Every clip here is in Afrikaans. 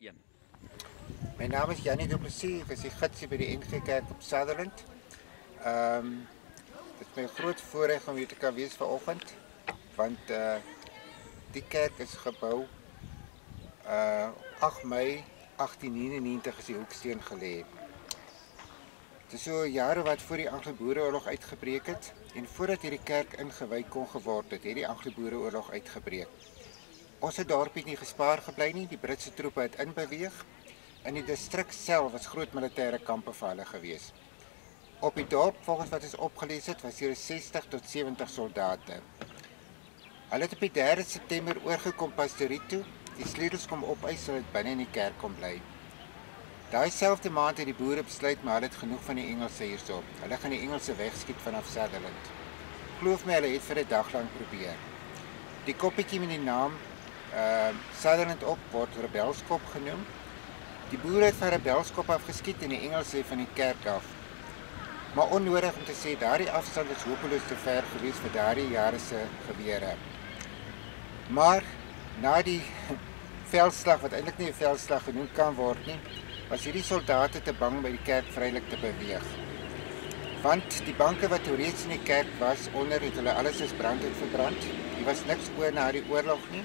1. My naam is Jannie Du Plessis, ek is die gidsie by die NG Kerk op Sutherland. Dit is my groot voorreg om hier te kan wees vanoggend, want die kerk is gebou 8 Mei 1899 is die hoeksteen gelê. Dit is so jare wat voor die Anglo-Boereoorlog uitgebreek het en voordat hierdie kerk ingewy kon geword het, het die Anglo-Boereoorlog uitgebreek. Ons het dorpie nie gespaar gebly nie, die Britse troepe het inbeweeg. In die distrik self was groot militêre kampe vir hulle gewees. Op die dorp, volgens wat ons opgelees het, was hier 60 tot 70 soldate. Hulle het op die 3 September oorgekom pastorie toe, die sleutels kom opeis sodat dit binne in die kerk kon bly. Daai selfde maand het die boere besluit, maar hulle het genoeg van die Engelse hierso. Hulle gaan die Engelse wegskiet vanaf Sutherland. Geloof my, hulle het vir 'n dag lank probeer. Die koppietjie met die naam Sutherland op word Rebelskop genoem. Die boere het van Rebelskop afgeskiet en die Engelse van die kerk af. Maar onnodig om te sê, daardie afstand is hopeloos te ver gewees vir daardie jare se gewere. Maar na die veldslag, wat eintlik nie 'n veldslag genoem kan word nie, was hierdie soldate te bang by die kerk vrylik te beweeg. Want die banke wat reeds in die kerk was, onder het hulle alles as brand het verbrand. Hier was niks oor na die oorlog nie.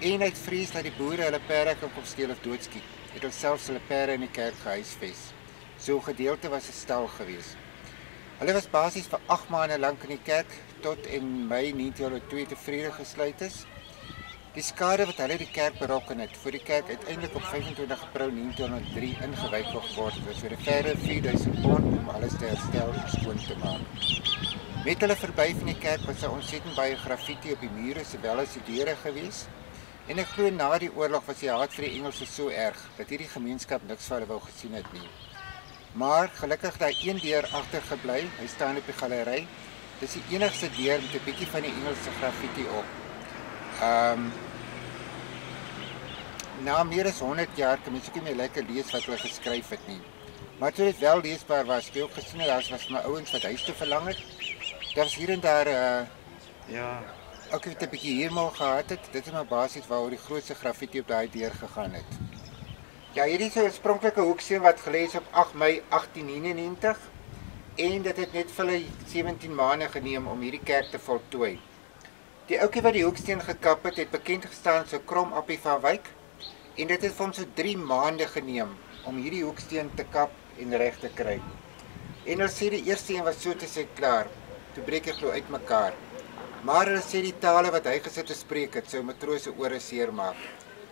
En uit vrees dat die boere hulle perde kan kom steel of doodskiet, het hulle selfs hulle perde in die kerk gehuisves. So 'n gedeelte was 'n stal gewees. Hulle was basies vir 8 maande lank in die kerk tot in Mei 1902 tevrede gesluit is. Die skade wat hulle die kerk berokken het, voor die kerk uiteindelik op 25 April 1903 ingewy kon geword het, was vir verder 4000 pond om alles te herstel en skoon te maak. Met hulle verby van die kerk was daar ontsettend baie graffiti op die mure sowel as die deure gewees. En ek glo na die oorlog was die haat vir die Engelse so erg dat hierdie gemeenskap niks van hulle wou gesien het nie. Maar gelukkig daai een deur agtergebly, hy staan op die galery. Dis die enigste deur met 'n bietjie van die Engelse graffiti op. Na meer as 100 jaar kan mens ook nie meer lekker lees wat hulle geskryf het nie. Maar toe dit wel leesbaar was, jy ook gesien het, daar was my ouens wat huis toe verlang het. Daar was hier en daar ook het 'n bietjie hiermaal gehad het. Dit is maar basies waaroor die grootste graffiti op daai deur gegaan het. Ja, hierdie is 'n oorspronklike hoeksteen wat gelê is op 8 Mei 1899 en dit het net vir hulle 17 maande geneem om hierdie kerk te voltooi. Die ouetjie wat die hoeksteen gekap het bekend gestaan so Krom Appie van Wyk en dit het vir hom so 3 maande geneem om hierdie hoeksteen te kap en reg te kry. En hulle sê die eerste een was so te sê klaar, toe breek hy glo uitmekaar. Maar hulle sê die tale wat hy gesit te spreek het, sou matrose ore seer maak.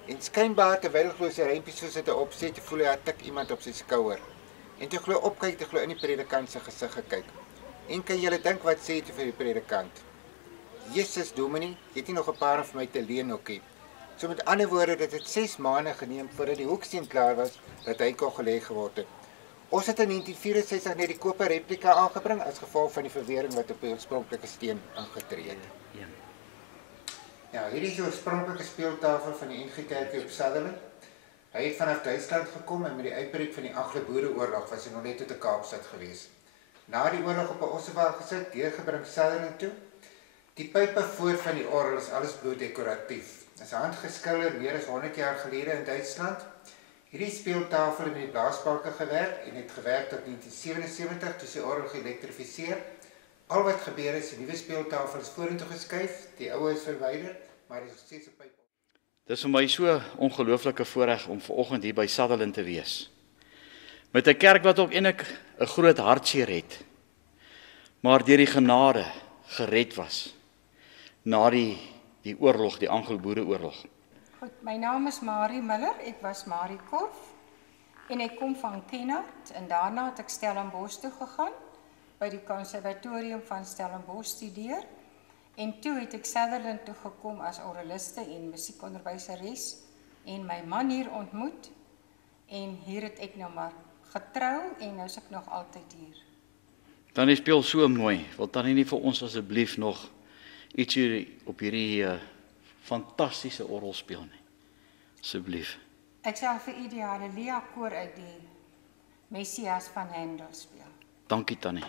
En skynbaar terwyl glo sy rempie soos dit opsê, te voel hy tik iemand op sy skouer. En toe glo opkyk, toe glo in die predikant se gesig gekyk. En kan julle dink wat sê toe vir die predikant? Jesus Dominee, jy het nie nog 'n paar vir my te leen ookie. So met ander woorde, dit het 6 maande geneem voordat die hoeksteen klaar was, dat hy kon gelê geword het. Ons het in 1964 net die koper replika aangebring as gevolg van die verwering wat op die oorspronklike steen aangetree het. Ja, hierdie is die oorspronklike speeltafel van die NG Kerkie op Sutherland. Hy het vanaf Duitsland gekom en met die uitbreek van die Anglo-Boereoorlog was hy nog net tot 'n Kaapstad gewees. Na die oorlog op 'n ossewa gesit, deurgebring Sutherland toe. Die pype voor van die orgel is alles bloot dekoratief. Dit is handgeskilder meer as 100 jaar gelede in Duitsland. Hierdie speeltafel het met die blaasbalke gewerk en het gewerk tot 1977 toe die orgel geelektrifiseer. Al wat gebeur is, die nuwe speeltafel is vorentoe geskuif, die ou is verwyder, maar dit is nog steeds 'n pyp. Dis vir my so ongelooflike voorreg om vanoggend hier by Sutherland te wees. Met 'n kerk wat ook eintlik 'n groot hartseer het, maar deur die genade gered was na die oorlog, die Anglo-Boereoorlog. Goed, my naam is Marie Miller, ek was Marie Korf en ek kom van Kenhardt en daarna het ek Stellenbosch toe gegaan, by die Konservatorium van Stellenbosch studeer en toe het ek Sutherland toe gekom as orgeliste en musiekonderwyseres en my man hier ontmoet en hier het ek nou maar getrou en nou is ek nog altyd hier. Tannie speel so mooi, wil Tannie nie vir ons asseblief nog iets hier op hierdie fantastiese orgel speel nie, asseblief. Ek sal vir u die Halleluja koor uit die Messias van Handel speel. Dankie Tannie.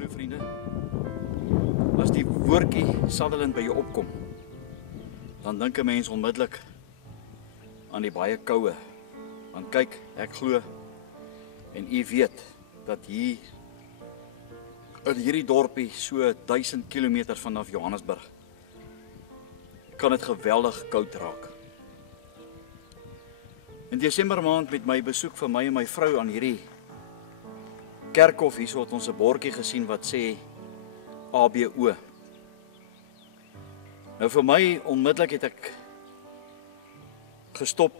Broervriende, as die woordjie Sutherland by jou opkom, dan dink 'n mens onmiddellik aan die baie koue. Want kyk, ek glo en u weet dat hier in hierdie dorpie so 1000 km vanaf Johannesburg kan dit geweldig koud raak. In Desember maand met my besoek van my en my vrou aan hierdie kerkhof hierso het ons 'n bordjie gesien wat sê ABO. Nou vir my onmiddellik het ek gestop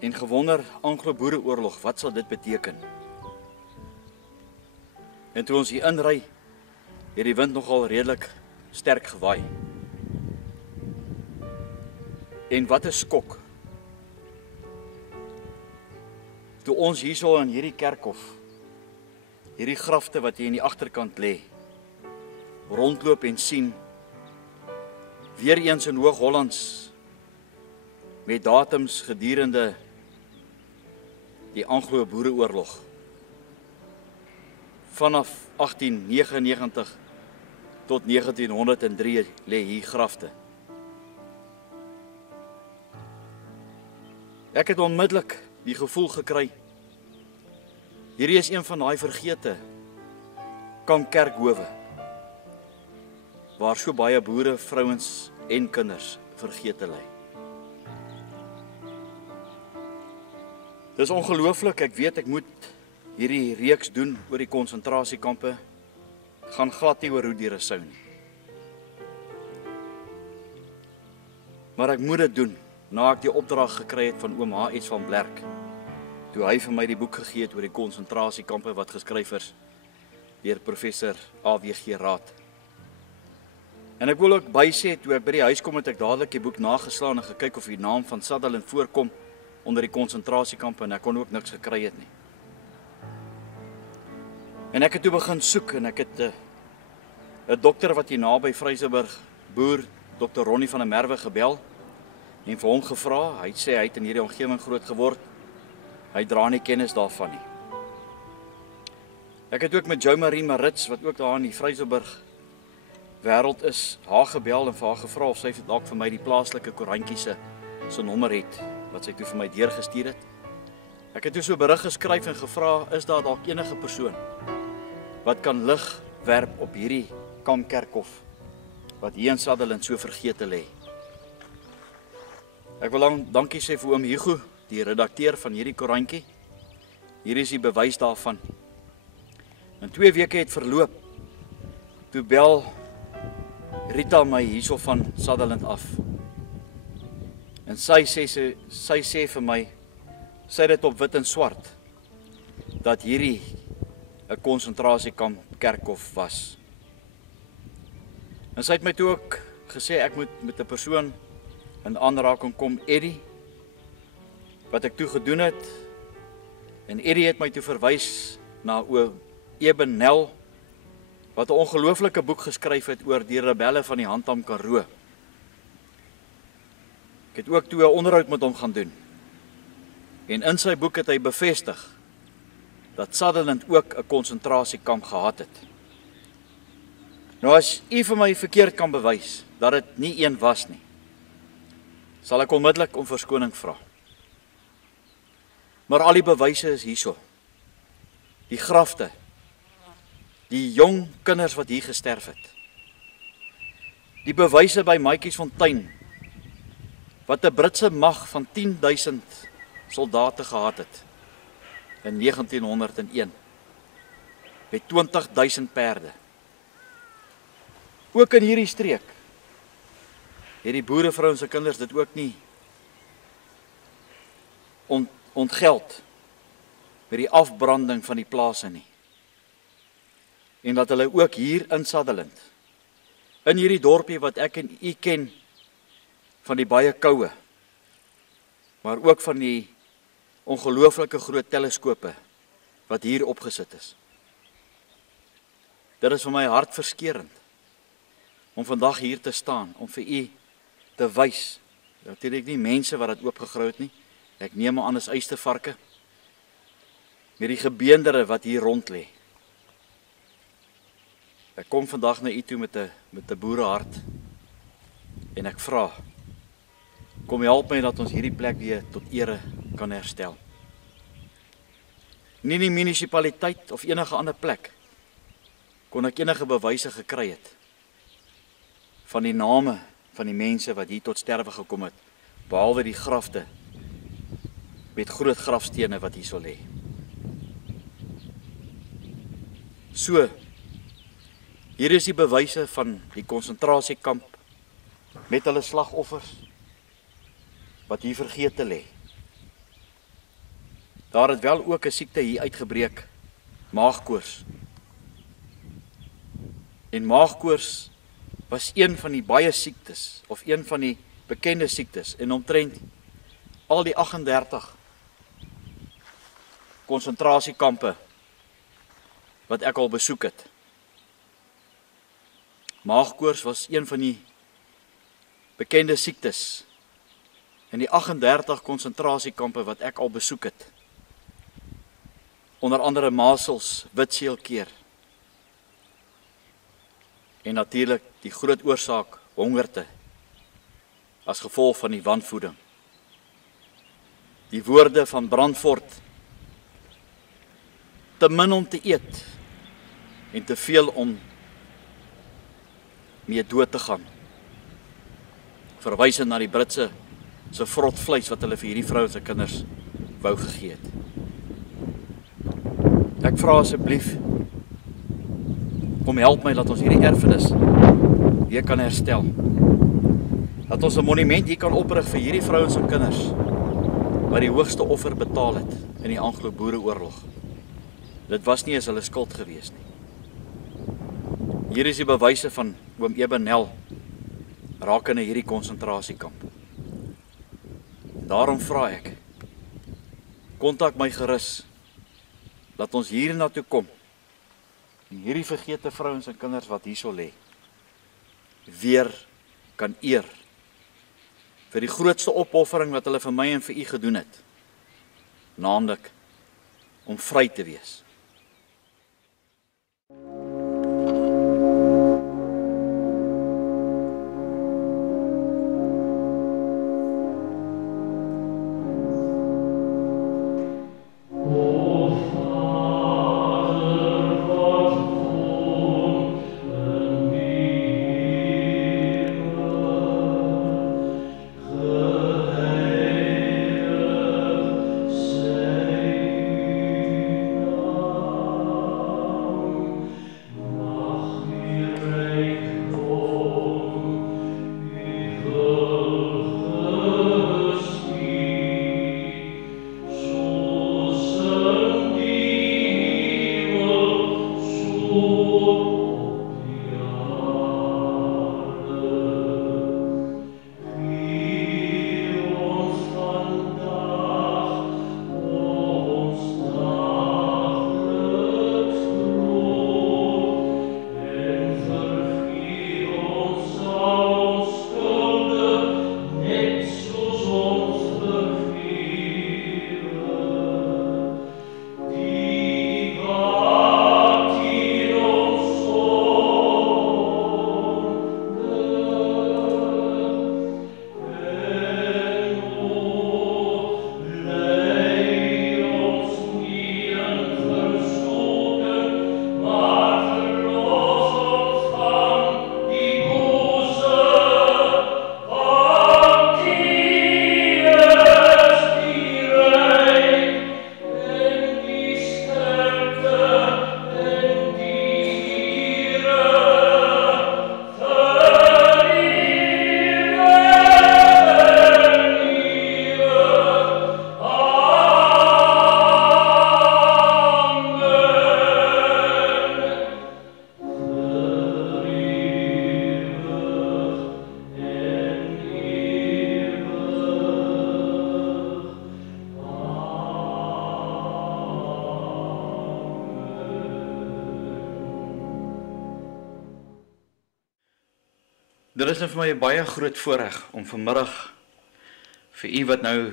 en gewonder, Anglo-Boereoorlog, wat sal dit beteken? En toe ons hier inry, het die wind nogal redelik sterk gewaai. En wat 'n skok. Toe ons hierso in hierdie kerkhof, hierdie grafte wat hier in die agterkant lê, rondloop en sien, weer eens in Hoog-Hollands, met datums gedurende die Anglo-Boereoorlog. Vanaf 1899 tot 1903 lê hier grafte. Ek het onmiddellik die gevoel gekry, hierdie is een van daai vergete kampkerkhowe, waar so baie boere, vrouens en kinders vergete lê. Dis ongelooflik, ek weet ek moet hierdie reeks doen oor die konsentrasiekampe, gaan glad nie oor hoe die Rousseau nie. Maar ek moet dit doen, na ek die opdrag gekry het van oom H.S. van Blerk, toe hy vir my die boek gegee het oor die konsentrasiekampe wat geskryf is deur professor A.W.G. Raad. En ek wil ook bysê, toe ek by die huis kom, het ek dadelik die boek nageslaan en gekyk of die naam van Sutherland voorkom onder die konsentrasiekampe en ek kon ook niks gekry het nie. En ek het toe begin soek en ek het 'n dokter wat hier naby Vryseburg boer, Dr. Ronnie van der Merwe gebel en vir hom gevra. Hy sê hy het in hierdie omgewing groot geword. Hy dra nie kennis daarvan nie. Ek het ook met Jo Marie Marits, wat ook daar in die Vryseburg wêreld is, haar gebel en vir haar gevra of sy dalk vir my die plaaslike koerantjie se nommer het, wat sy toe vir my deurgestuur het. Ek het toe so 'n berig geskryf en gevra, is daar dalk enige persoon wat kan lig werp op hierdie kampkerkhof wat hier in Sutherland so vergete lê. Ek wil dankie sê vir oom Hugo, die redakteur van hierdie koerantjie. Hier is die bewys daarvan. En 2 weke het verloop, toe bel Rita my hierso van Sutherland af. En sy sê vir my, sy het dit op wit en swart, dat hierdie 'n konsentrasiekamp kerkhof was. En sy het my toe ook gesê ek moet met 'n persoon in aanraking kom, Eddie, wat ek toe gedoen het. En Eddie het my toe verwys na oom Eben Nel, wat 'n ongelooflike boek geskryf het oor die rebelle van die Handam Karoo. Ek het ook toe 'n onderhoud met hom gaan doen. En in sy boek het hy bevestig dat Sutherland ook 'n konsentrasiekamp gehad het. Nou as u vir my verkeerd kan bewys dat dit nie een was nie, sal ek onmiddellik om verskoning vra. Maar al die bewyse is hierso. Die grafte, die jong kinders wat hier gesterf het. Die bewyse by Maatjiesfontein, wat 'n Britse mag van 10.000 soldate gehad het in 1901 met 20.000 perde. Ook in hierdie streek het die boerevrouens se kinders dit ook nie ontgeld met die afbranding van die plase nie. En dat hulle ook hier in Sutherland, in hierdie dorpie wat ek en u ken van die baie koue, maar ook van die ongelooflike groot teleskope wat hier opgesit is. Dit is vir my hartverskeurend om vandag hier te staan, om vir u te wys, natuurlik nie mense wat dit oopgegrou het nie, ek neem aan is uistervarke, met die gebeendere wat hier rond lê. Ek kom vandag na u toe met 'n boerehart en ek vra, kom help my dat ons hierdie plek weer tot ere kan herstel. Nie die munisipaliteit of enige ander plek kon ek enige bewyse gekry het van die name van die mense wat hier tot sterwe gekom het, behalwe die grafte met groot grafstene wat hier sal lê. So, hier is die bewyse van die konsentrasiekamp met hulle slagoffers wat hier vergete lê. Daar het wel ook 'n siekte hier uitgebreek, maagkoors. En maagkoors was een van die baie siektes, of een van die bekende siektes, en omtrent al die 38 konsentrasiekampe wat ek al besoek het. Maagkoors was een van die bekende siektes in die 38 konsentrasiekampe wat ek al besoek het. Onder andere masels, witseelkeer. En natuurlik die groot oorsaak hongerte as gevolg van die wanvoeding. Die woorde van Brandfort: te min om te eet en te veel om mee dood te gaan. Verwysend na die Britse se vrot vleis wat hulle vir hierdie vrouens en kinders wou gegee het. Ek vra asseblief, kom help my dat ons hierdie erfenis weer kan herstel. Dat ons 'n monument hier kan oprig vir hierdie vrouens en kinders wat die hoogste offer betaal het in die Anglo-Boereoorlog. Dit was nie eens hulle skuld gewees nie. Hier is die bewyse van oom Ebenel rakende hierdie konsentrasiekamp. Daarom vra ek, kontak my gerus, dat ons hier na toe kom, en hierdie vergete vrouens en kinders wat hierso lê, weer kan eer, vir die grootste opoffering wat hulle vir my en vir u gedoen het, naamlik om vry te wees. Dit is vir my 'n baie groot voorreg om vanmiddag vir u wat nou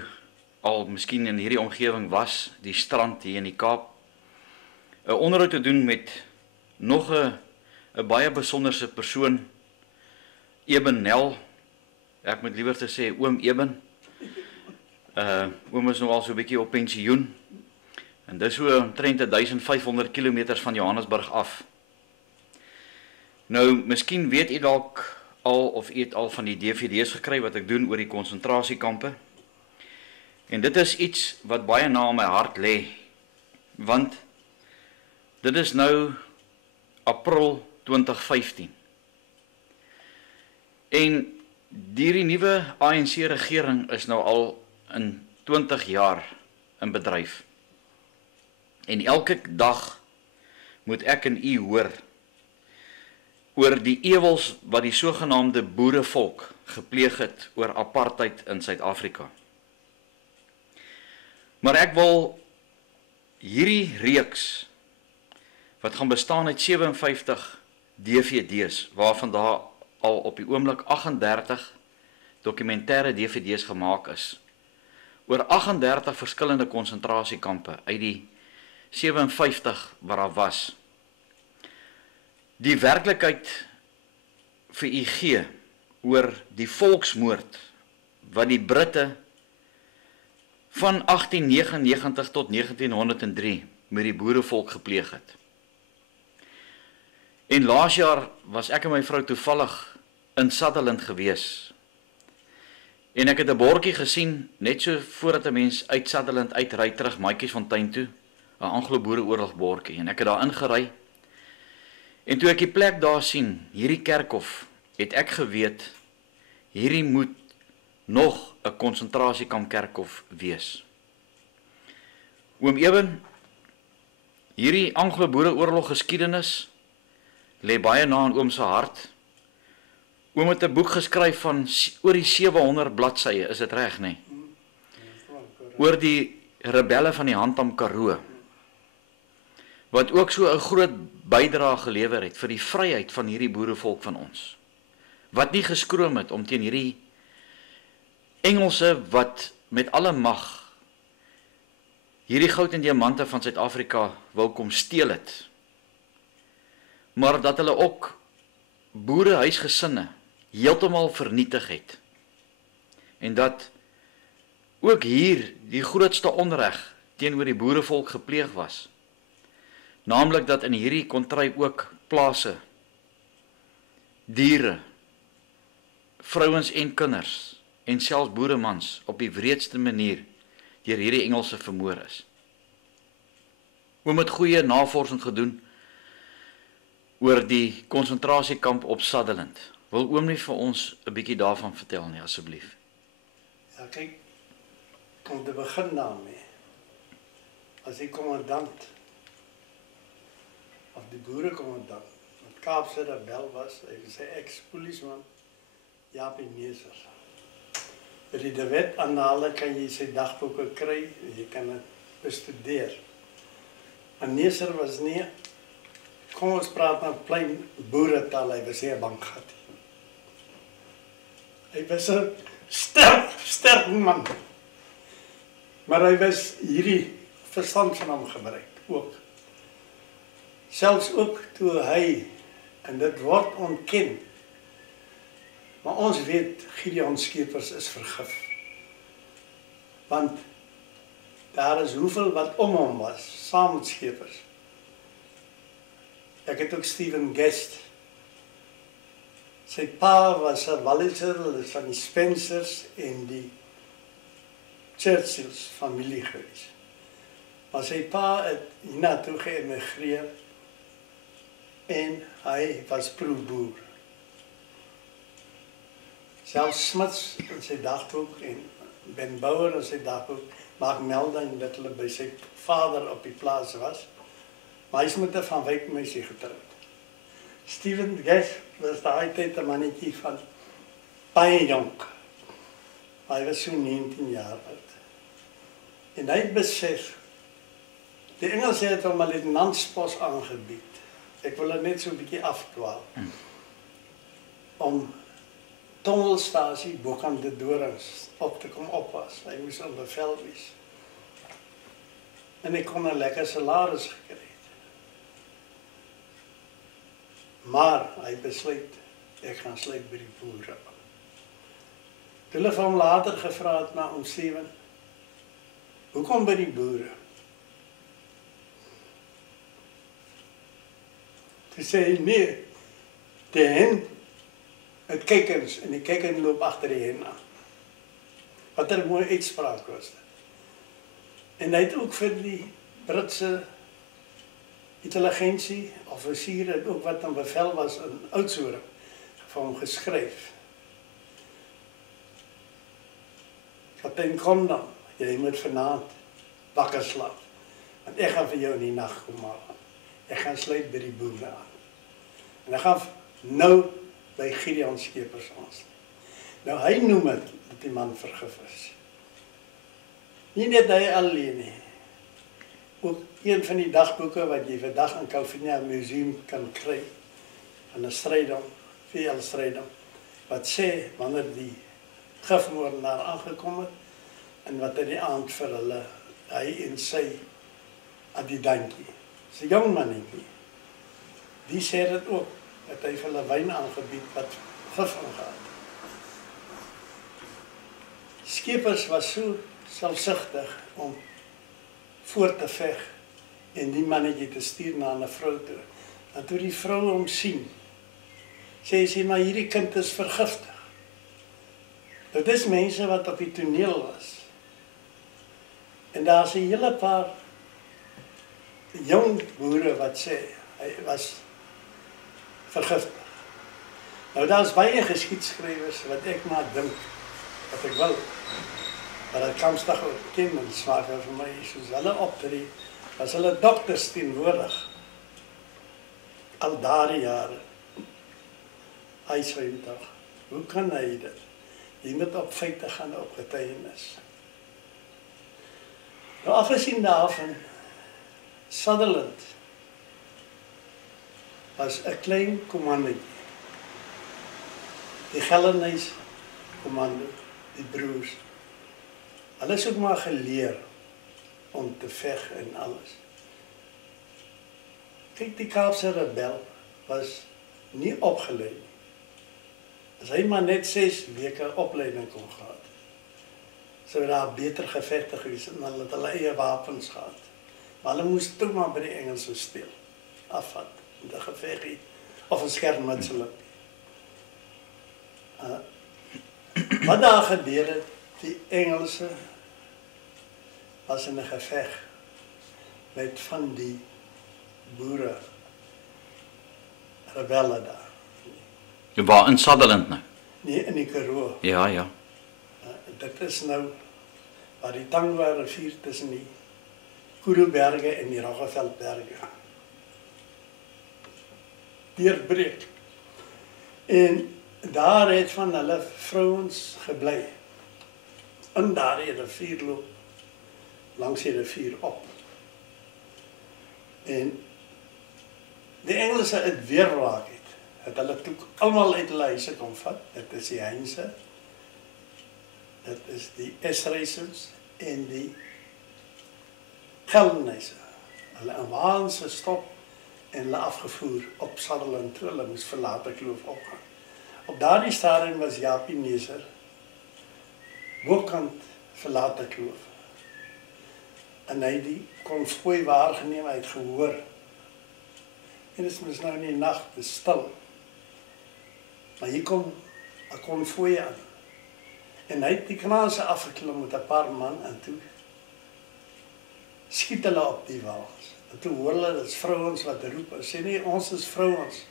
al miskien in hierdie omgewing was, die strand hier in die Kaap, 'n onderhoud te doen met nog 'n 'n baie besonderse persoon, Eben Nel. Ek moet liewer te sê oom Eben. Oom is nou al so 'n bietjie op pensioen. En dis so omtrent 1500 km van Johannesburg af. Nou, miskien weet u dalk al of u het al van die DVD's gekry wat ek doen oor die konsentrasiekampe. En dit is iets wat baie na my hart lê, want dit is nou April 2015. En die nuwe ANC-regering is nou al in 20 jaar in bedryf. En elke dag moet ek en u hoor oor die ewels wat die sogenaamde boerevolk gepleeg het oor apartheid in Suid-Afrika. Maar ek wil hierdie reeks, wat gaan bestaan uit 57 DVD's, waarvan daar al op die oomblik 38 dokumentêre DVD's gemaak is, oor 38 verskillende konsentrasiekampe uit die 57 wat daar was, die werklikheid vir u gee oor die volksmoord wat die Britte van 1899 tot 1903 met die boerevolk gepleeg het. En laas jaar was ek en my vrou toevallig in Sutherland gewees. En ek het 'n bordjie gesien, net so voordat 'n mens uit Sutherland uitry terug Maatjiesfontein toe, 'n Anglo-Boereoorlog bordjie, en ek het daar ingery. En toe ek die plek daar sien, hierdie kerkhof, het ek geweet, hierdie moet nog 'n konsentrasiekamp kerkhof wees. Oom Eben, hierdie Anglo-Boereoorlog geskiedenis lê baie na in oom se hart. Oom het 'n boek geskryf van oor die 700 bladsye, is dit reg, nee? Oor die rebelle van die Handam Karoo, wat ook so 'n groot bydrae gelewer het vir die vryheid van hierdie boerevolk van ons, wat nie geskroom het om teen hierdie Engelse wat met alle mag hierdie goud en diamante van Suid-Afrika wou kom steel het, maar dat hulle ook boerehuisgesinne heeltemal vernietig het, en dat ook hier die grootste onreg teenoor die boerevolk gepleeg was, naamlik dat in hierdie kontry ook plase, diere, vrouens en kinders, en selfs boeremans op die wreedste manier deur hierdie Engelse vermoor is. Oom het goeie navorsing gedoen oor die konsentrasiekamp op Sutherland. Wil oom nie vir ons 'n bietjie daarvan vertel nie, asseblief? Ja, kyk, om te begin daarmee, as die kommandant, of die boerekommandant, wat Kaapse rebel was, hy was sy ex-polisman, Jaapie Neser. By die De Wet aanhale kan jy sy dagboeke kry, jy kan het bestudeer. Maar Neser was nie, kom ons praat met plein boeretaal, hy was nie 'n bankgat. Hy was 'n sterk man. Maar hy was hierdie verstand van hom gebruik, ook. Selfs ook toe hy, en dit word ontken, maar ons weet, Gideon Skeepers is vergif. Want daar is hoeveel wat om hom was, saam met Skeepers. Ek het ook Stephen Guest. Sy pa was 'n Walliser, van die Spencers en die Churchills familie gewees. Maar sy pa het hiernatoe geëmigreer en hy was pro-boer. Selfs Smits in sy dagboek en Ben Bouwer in sy dagboek maak melding dat hulle by sy vader op die plaas was, maar hy is met 'n Van Wyk meisie getroud. Stephen Guest was daai tyd 'n mannetjie van baie jonk. Hy was so 19 jaar oud. En hy het besef, die Engelse het hom 'n luitenantspos aangebied. Ek wil dit net so 'n bietjie afdwaal. Om Tongelstasie Bokant de Dorings op te kom oppas. Hy moes aan bevel wees. En ek kon 'n lekker salaris gekry het. Maar hy besluit, ek gaan sluit by die boere. Toe hulle van hom later gevra het na om 7, hoekom by die boere? Toe sê hy, nee, die hen het kykens, en die kyken loop agter die hen aan. Wat 'n mooi uitspraak was dit. En hy het ook vir die Britse intelligensie, offisier en ook wat aan bevel was in Oudtshoorn, vir hom geskryf. Kaptein Condon, jy moet vanaand wakker slaap, want ek gaan vir jou in die nag kom haal. Ek gaan sluit by die boere aan. En ek gaan nou by Gideon Skeepers aansluit. Nou hy noem het dat die man vergif is. Nie net hy alleen nie. Ook een van die dagboeke wat jy vandag in Calvinia Museum kan kry, van 'n strydom, VL strydom, wat sê wanneer die gifmoordenaar aangekom het, en wat hy die aand vir hulle, hy en sy adjudantjie, sy jong mannetjie, die sê dit ook, dat hy vir hulle wyn aangebied wat gif ingehaal. Skeepers was so selfsugtig om voor te veg en die mannetjie te stuur na 'n vrou toe. En toe die vrou hom sien, sê sy, maar hierdie kind is vergiftig. Dit is mense wat op die toneel was. En daar is 'n hele paar jong boere wat sê, hy was vergiftig. Nou daar is baie geskiedskrywers wat ek maar dink, wat ek wil, dat het kanstig ook kennis maak vir my, soos hulle optree, as hulle dokters teenwoordig, al daardie jare, hy swemdag, hoe kan hy dit? Jy moet op feite gaan op getuienis. Nou afgesien daarvan, Sutherland was 'n klein kommandantjie. Die Geldenhuys kommando, die broers, hulle is ook maar geleer om te veg en alles. Kyk, die Kaapse rebel was nie opgeleid nie. As hy maar net 6 weke opleiding kon gehad, sou daar beter gevegte gewees en hulle het hulle eie wapens gehad. Maar hulle moes toe maar by die Engelse steel, afvat, met 'n geveggie, of 'n skermutselik. Wat daar gebeur het, die Engelse was in 'n geveg met van die boere, rebelle daar. Waar in Sutherland nou? Nee, in die Karoo. Ja, ja. Dit is nou waar die Tangwa rivier tussen die Kuruberge en die Roggeveldberge deurbreek. En daar het van hulle vrouens gebly. In daardie rivier loop, langs die rivier op. En die Engelse het weer raak het hulle toe allemaal uit hulle huise kom vat. Dit is die Heinse, dit is die Esreisens en die Geldenhuise. Hulle in waans gestop en hulle afgevoer op Sutherland toe, hulle moes verlate kloof opgaan. Op daardie stadium was Japie Neser bokant verlate kloof. En hy die konvooi waargeneem, hy het gehoor. En dit is nou in die nacht, het is stil. Maar hier kom 'n konvooi aan. En hy het die knaase afgeklim met 'n paar man en toe skiet hulle op die wagens. En toe hoor hulle, dit is vrouens wat roep, en sê nie, ons is vrouens,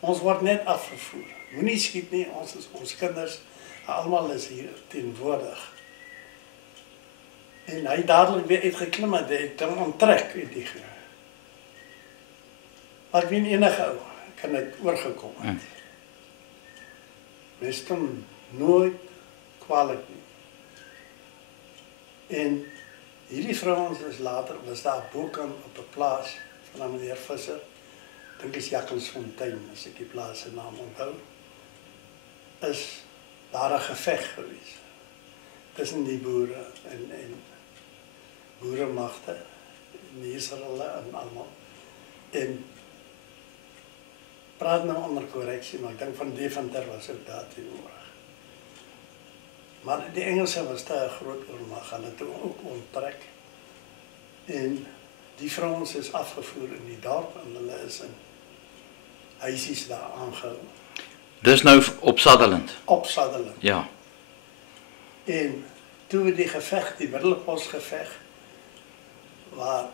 ons word net afgevoer. Moenie skiet nie, ons is ons kinders, almal is hier teenwoordig. En hy dadelik weer uitgeklim, het hy het hom onttrek uit die geur. Maar ek weet enige ou, kan dit oorgekom het. Mens kan nooit kwalijk nie. En hierdie vrouens is later, was daar bokant op 'n plaas van 'n meneer Visser, dink is Jakkelsfontein, as ek die plaas se naam onthou, is daar 'n geveg gewees tussen die boere en boeremagte, die Israëlle en almal. En praat nou onder korreksie, maar ek dink van Deventer was ook daar teenwoordig. Maar die Engelse was daar 'n groot oormag, hulle toe ook onttrek. En die vrouens is afgevoer in die dorp en hulle is in huisies daar aangehou. Dis nou op Sutherland. Op Sutherland. Ja. En toe die geveg, die Middelposgeveg, waar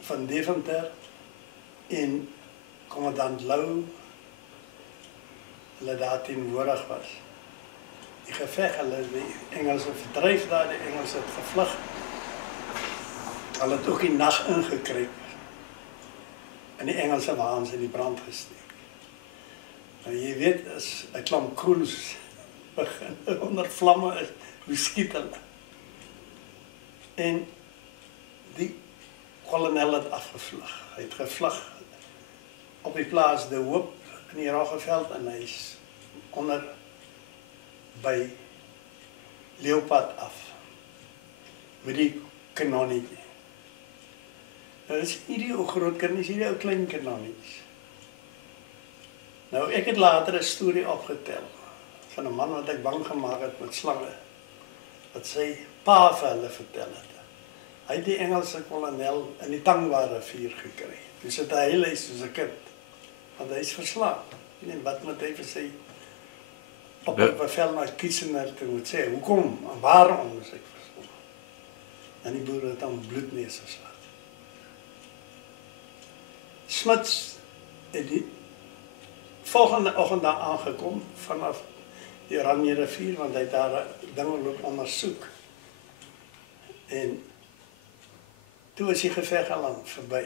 van Deventer en kommandant Lou hulle daar teenwoordig was. Die geveg, hulle die Engelse verdryf daar, die Engelse het gevlug. Hulle het ook die nag ingekruip en die Engelse waans in die brand gesteek. Nou jy weet, as 'n klomp koels begin onder vlamme is, hoe skiet hulle? En die kolonel het afgevlug. Hy het gevlug op die plaas De Hoop in die Roggeveld en hy is onder by Leeuwpad af met die kanonnetjie. Nou is hierdie ou groot kinders, hierdie ou klein kanonnetjies. Nou ek het later 'n storie opgetel van 'n man wat ek bang gemaak het met slange, wat sy pa vir hulle vertel het. Hy het die Engelse kolonel in die Tangwa-rivier gekry. Dus het hy huil soos 'n kind, want hy is verslaan. En wat moet hy vir sy opperbevel na Kitchener toe moet sê, hoekom en waarom is ek verslaan? En die boere het dan bloedneus geslaat. Smuts het die volgende oggend daar aangekom vanaf die Oranje rivier, want hy het daar dinge loop ondersoek. En toe is die geveg al aan verby.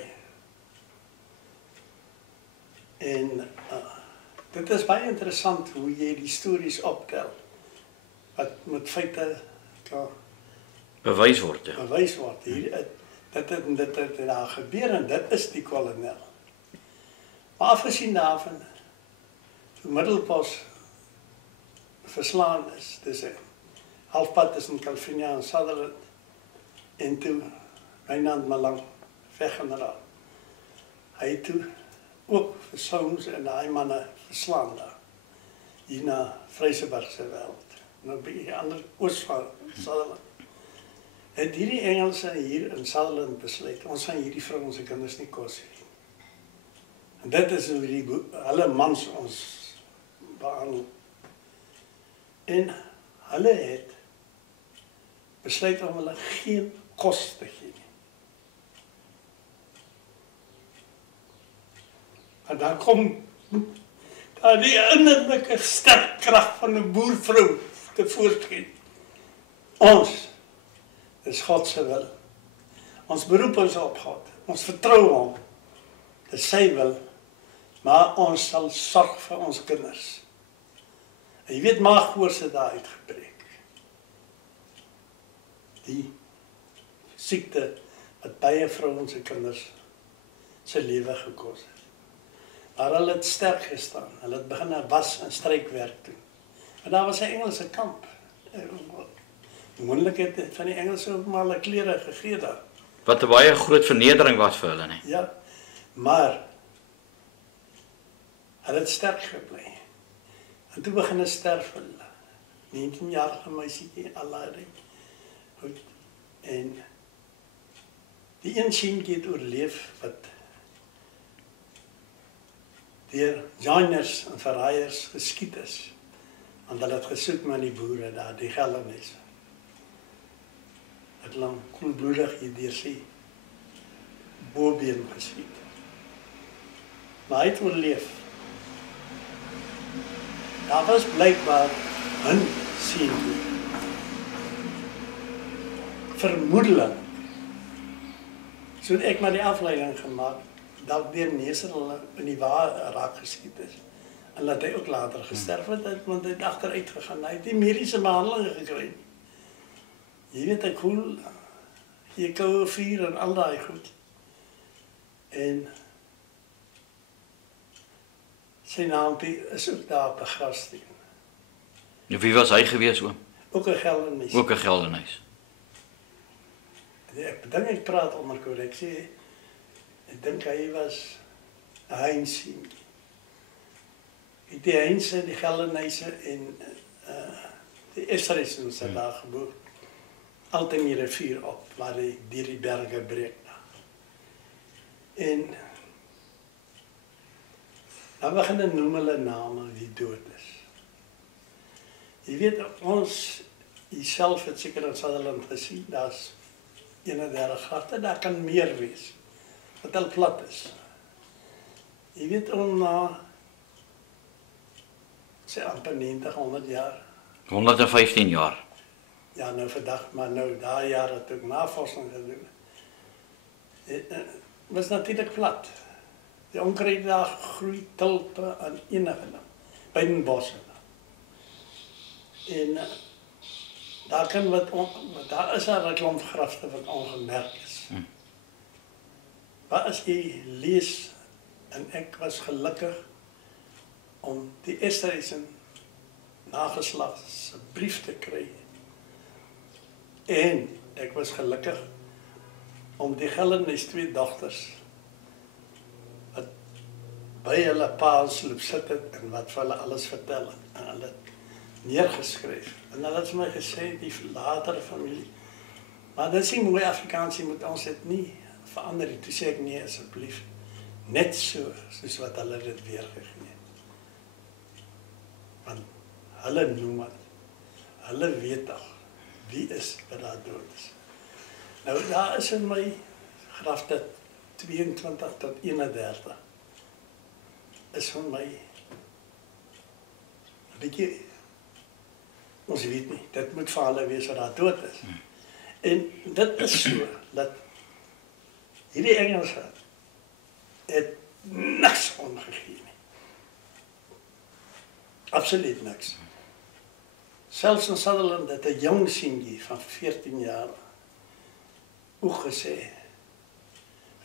En dit is baie interessant hoe jy die stories optel, wat met feite kan Bewys word, ja. bewys word. Hier, dit het daar gebeur en dit is die kolonel. Maar afgesien daarvan, toe Middelpos verslaan is, dis 'n halfpad tussen California en Sutherland, en toe Reinhard Malang, veggeneraal. Hy het toe ook vir Soums en daai manne verslaan daar, hier na Vryseburgse wêreld, nou bietjie ander oos van Sutherland. Het hierdie Engelse hier in Sutherland besluit, ons gaan hierdie vrouens en kinders nie kos hê. En dit is hoe hulle mans ons behandel. En hulle het besluit om hulle geen kos te gee nie. En dan kom daar die innerlike sterk krag van 'n boervrou tevoorskyn. Ons, dis God se wil. Ons beroep ons op God. Ons vertrou hom. Dis sy wil. Maar ons sal sorg vir ons kinders. En jy weet, maagkoors het daar uitgebreek. Die siekte wat baie vrouens en kinders se lewe gekos het. Maar hulle het sterk gestaan. Hulle het begin was en strykwerk doen. En daar was 'n Engelse kamp. Die moontlikheid van die Engelse ook maar hulle klere gegee daar. Wat 'n baie groot vernedering was vir hulle, nee. Ja, maar hulle het sterk gebly. En toe begin hulle sterf hulle. 19-jarige meisietjie Alari. Goed. En die een seentjie het oorleef wat deur joiners en verraaiers geskiet is. Want hulle het gesoek met die boere daar, die Geldermense. Het lang koelbloedig hier deur sy bobeen geskiet. Maar hy het oorleef. Daar was blykbaar 'n seentjie. Vermoedelik. So het ek maar die afleiding gemaak, dalk deur Neser hulle in die waar raak geskiet is. En dat hy ook later gesterf het, want hy het agteruit gegaan. Hy het die mediese behandeling gekry. Jy weet, ek voel, jy koue vuur en al daai goed. En sy naampie is ook daar op 'n grafsteen. Ja, wie was hy gewees, oom? Ook 'n Geldermens. Ook 'n Geldermens. Ek dink ek praat onder korreksie. Ek dink hy was 'n Heinsie. Die Heinse, die Geldenhuise en die Esreisens het daar geboor. Altyd in die rivier op, waar die deur die berge breek. En dan begin hulle noem hulle name wie dood is. Jy weet, ons self het seker in Sutherland gesien, daar's 31 grafte, daar kan meer wees, wat al plat is. Jy weet, om na, sê amper 90, 100 jaar. 115 jaar. Ja, nou vandag, maar nou, daai jaar het ook navorsing gedoen. Was natuurlijk plat. Die onkruid daar groei tulpe aan enige ding, by die bosse. En daar kan daar is 'n reklamgrafte wat ongemerk is. Maar as jy lees, en ek was gelukkig om die Esterhuisen nageslag se brief te kry. En ek was gelukkig om die Geldenhuis 2 dogters wat by hulle pa loop sit het en wat vir hulle alles vertel het, en hulle het neergeskryf. En hulle het vir my gesê, die latere familie, maar dit is nie mooi Afrikaans, jy moet ons dit nie verander nie. Toe sê ek nee, asseblief, net so, soos wat hulle dit weergegee het. Want hulle noem het, hulle weet al, wie is wat daar dood is. Nou, daar is in my grafte 22 tot 31. Is van my, 'n bietjie, ons weet nie, dit moet vir hulle wees wat daar dood is. En dit is so, dat hierdie Engelse het niks omgegee nie. Absoluut niks. Selfs in Sutherland het 'n jong seentjie van 14 jaar ook gesê,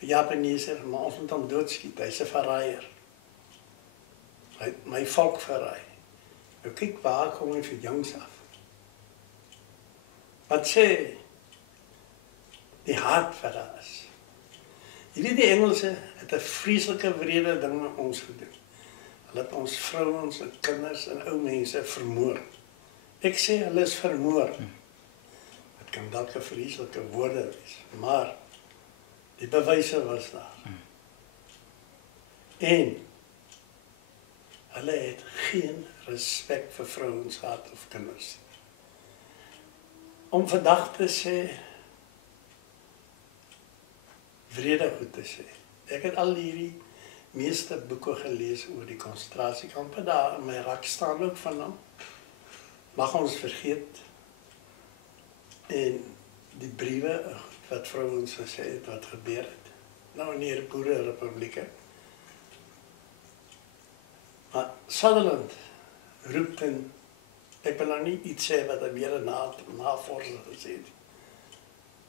'n Japaneser, maar ons moet hom doodskiet, hy's 'n verraaier. My volk verraai. Nou kyk waar kom hy vir jongs af. Wat sê die hart wat daar is. Jy weet, die Engelse het 'n vreeslike wrede ding met ons gedoen. Hulle het ons vrouens en kinders en ou mense vermoor. Ek sê hulle is vermoor. Het kan dalk 'n vreeslike woorde wees, maar die bewyse was daar. En hulle het geen respek vir vrouens gehad of kinders. Om vandag te sê, vrede goed te sê. Ek het al hierdie meeste boeke gelees oor die konsentrasiekampe, daar in my rak staan ook van hom. Mag ons vergeet, en die briewe wat vrouens gesê het, wat gebeur het. Nou in die Boererepublieke. Maar Sutherland roep in, ek wil nou nie iets sê wat hy meer een navorser gesê het.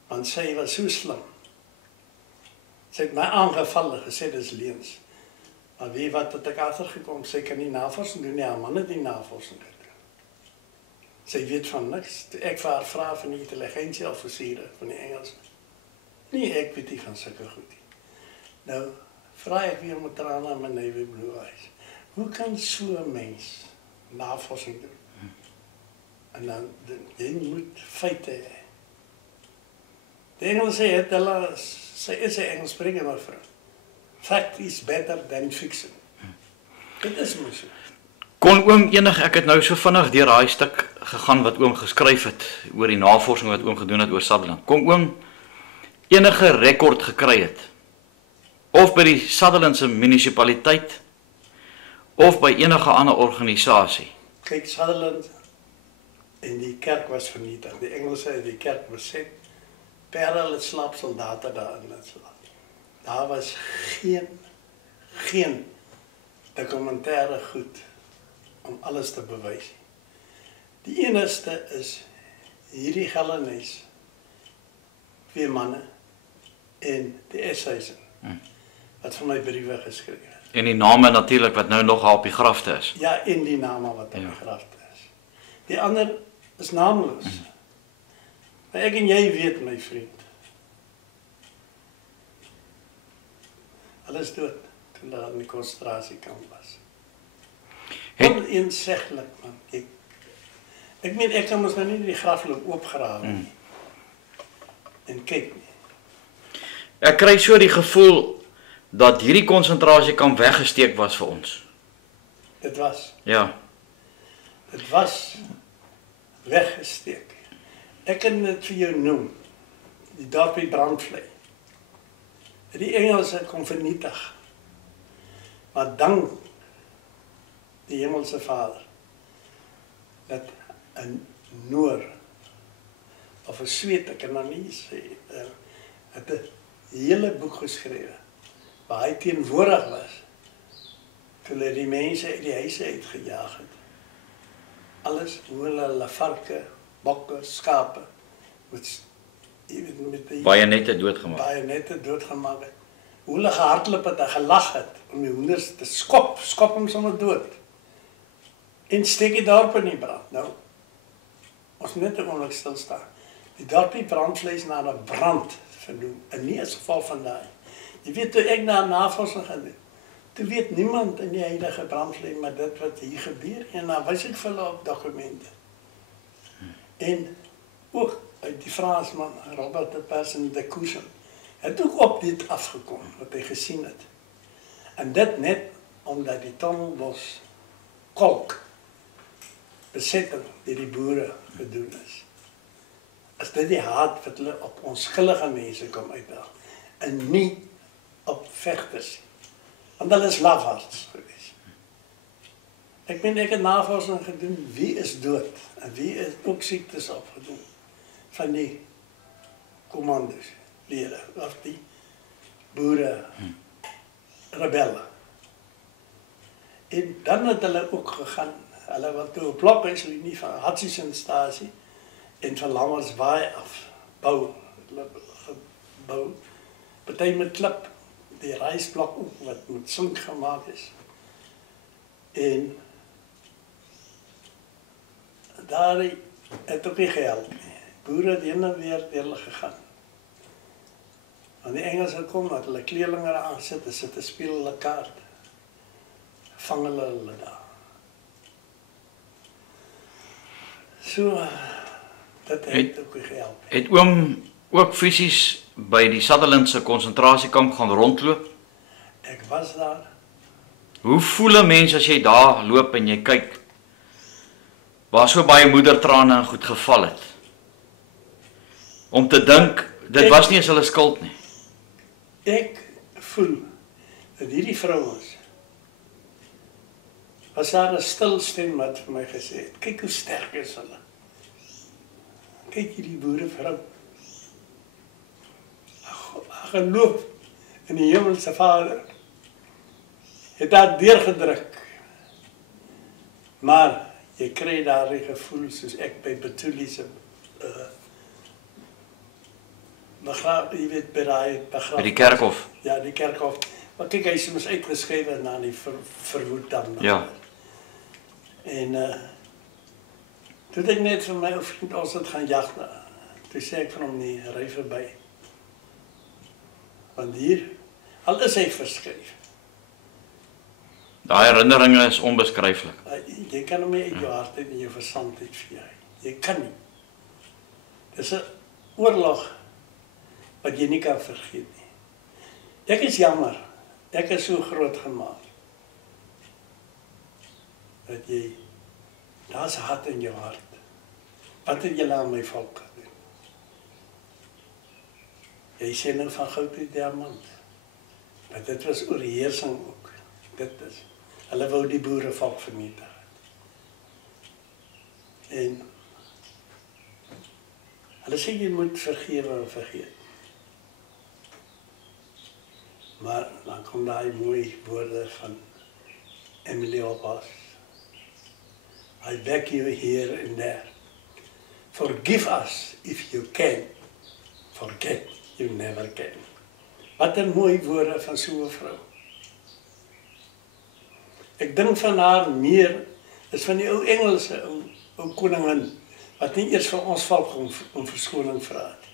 Want sy was so slim. Sy het my aangevallen, gesê, dis leens. Maar wie wat het ek agtergekom, sy kan nie navorsing doen, nie, haar man het die navorsing gedoen. Sy weet van niks. Ek vir haar vraag van die intelligentieofficiere van die Engels. Nee, ek weet nie van sulke goed nie. Nou, vraag ek weer met trane aan my navy blue eyes. Hoe kan so 'n mens navorsing doen? En dan, jy moet feite hê. Die Engelse het hulle, sy is 'n Engels sprekende vrou. Fact is better than fiction. Dit is mos so. Kon oom ek het nou so vinnig deur daai stuk gegaan wat oom geskryf het oor die navorsing wat oom gedoen het oor Sutherland. Kon oom enige rekord gekry het? Of by die Sutherlandse munisipaliteit of by enige ander organisasie? Kyk, Sutherland en die kerk was vernietig. Die Engelse het die kerk beset. Perle slaapsoldate daarin slaap. Daar was geen dokumentêre goed om alles te bewys. Die enigste is hierdie Geldenhuis, 2 manne en die Eshuisen, wat vir my briewe geskryf het. En die name natuurlik wat nou nog op die grafte is. Ja, en die name wat op die grafte is. Die ander is naamloos. Maar ek en jy weet, my vriend, hulle is dood toen daar in die konsentrasiekamp was. Oneenseglik, man. Ek meen, ek kan ons nou nie die grafloop oopgrawe nie. En kyk nie. Ek kry so die gevoel dat hierdie konsentrasiekamp weggesteek was vir ons. Dit was. Ja. Dit was weggesteek. Ek kan dit vir jou noem. Die dorpie Brandvlei. Die Engelse kom vernietig. Maar dank die Hemelse Vader dat 'n Noor of 'n Sweed, ek kan nou nie sê, het 'n hele boek geskrywe waar hy teenwoordig was toe hulle die mense uit die huise uitgejaag het. Alles, hoe hulle varke, bokke, skape met die Bajonette doodgemaak. Bajonette doodgemaak het. Hoe hulle gehardloop het en gelag het om die hoenders te skop hom sommer dood. En steek die dorp in die brand. Nou, ons net 'n oomblik stil staan. Die dorpie Brandvlei is na 'n brand vernoem, en nie as geval van daai. Jy weet, toe ek na navorsing gaan doen, toe weet niemand in die heilige Brandvlei maar dit wat hier gebeur, en dan wys ek vir hulle op dokumente. En ook uit die Fransman, Robert de Persen de Cousin, het ook op dit afgekom, wat hy gesien het. En dit net omdat die Tondelbos kolk besetting deur die boere gedoen is. As dit die haat wat hulle op onskuldige mense kom uitdaag, en nie op vegters. Want hulle is lafaards gewees. Ek meen, ek het navorsing gedoen, wie is dood, en wie is ook siektes opgedoen, van die commandos, lede, of die boere, rebelle. En dan het hulle ook gegaan, hulle wat toe 'n blokhuislinie van Hatsiesonstasie en van Lammersbaai af bou, gebou, party met klip, die reisblok ook, wat met sink gemaak is. En daar het ook nie gehelp nie. Boere het heen en weer deur hulle gegaan. Want die Engelse kom, dat hulle kleerlinge aansit, en sit 'n speel hulle kaart. Vang hulle daar. So, dit het ook nie gehelp. Het oom ook fisies by die Sutherlandse konsentrasiekamp gaan rondloop? Ek was daar. Hoe voel 'n mens as jy daar loop en jy kyk waar so baie moedertrane en goed geval het? Om te dink, dit was nie eens hulle skuld nie. Ek voel dat hierdie vrouens was daar 'n stil stem wat vir my gesê het, kyk hoe sterk is hulle. Kyk hierdie boerevrou. Haar geloof in die Hemelse Vader het haar deurgedruk. Maar jy kry daar die gevoel soos ek by Betulie se jy weet, By die kerkhof. Ja, die kerkhof. Maar kyk, hy is mos uitgeskrywe na die verwoed dan. Ja. En toe het ek net vir my vriend, ons het gaan jag. Toe sê ek van hom, nee, ry verby. Want hier, al is hy verskryf. Daai herinneringe is onbeskryflik. Jy kan hom nie uit jou hart en jou verstand uit vir jy. Jy kan nie. Dis 'n oorlog wat jy nie kan vergeet nie. Ek is jammer, ek is so groot gemaak, dat jy, daar is hart in jou hart. Wat het julle aan my volk gedoen? Jy sê nou van goud en diamant, maar dit was oorheersing ook. Dit is, hulle wou die boerevolk vernietig. En hulle sê jy moet vergewe en vergeet. Maar dan kom daai mooi woorde van Emily Oppas. I beg you here and there. Forgive us if you can. Forget you never can. Wat 'n mooi woorde van so 'n vrou. Ek dink van haar meer is van die ou Engelse ou koningin wat nie eers vir ons volk om verskoning vra het.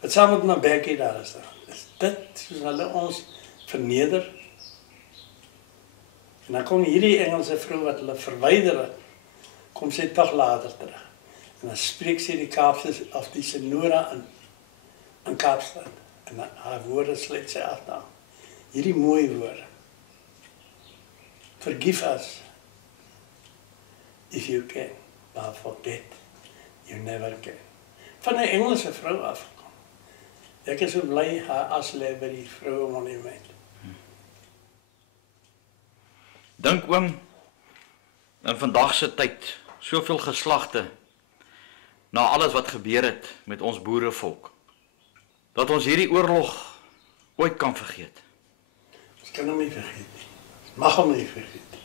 Wat saam met Mbeki daar is daar. Is dit soos hulle ons verneder? En dan kom hierdie Engelse vrou wat hulle verwyder het, kom sy tog later terug. En dan spreek sy die Kaapse of die Senora in Kaapstad. En haar woorde sluit sy af daar. Hierdie mooi woorde. Forgive us if you can, but forget you never can. Van 'n Engelse vrou afgekom. Ek is so bly haar as lê by die vroue monument. Dink oom, in vandag se tyd, soveel geslagte, na alles wat gebeur het met ons boerevolk, dat ons hierdie oorlog ooit kan vergeet. Ons kan hom nie vergeet nie. Ons mag hom nie vergeet.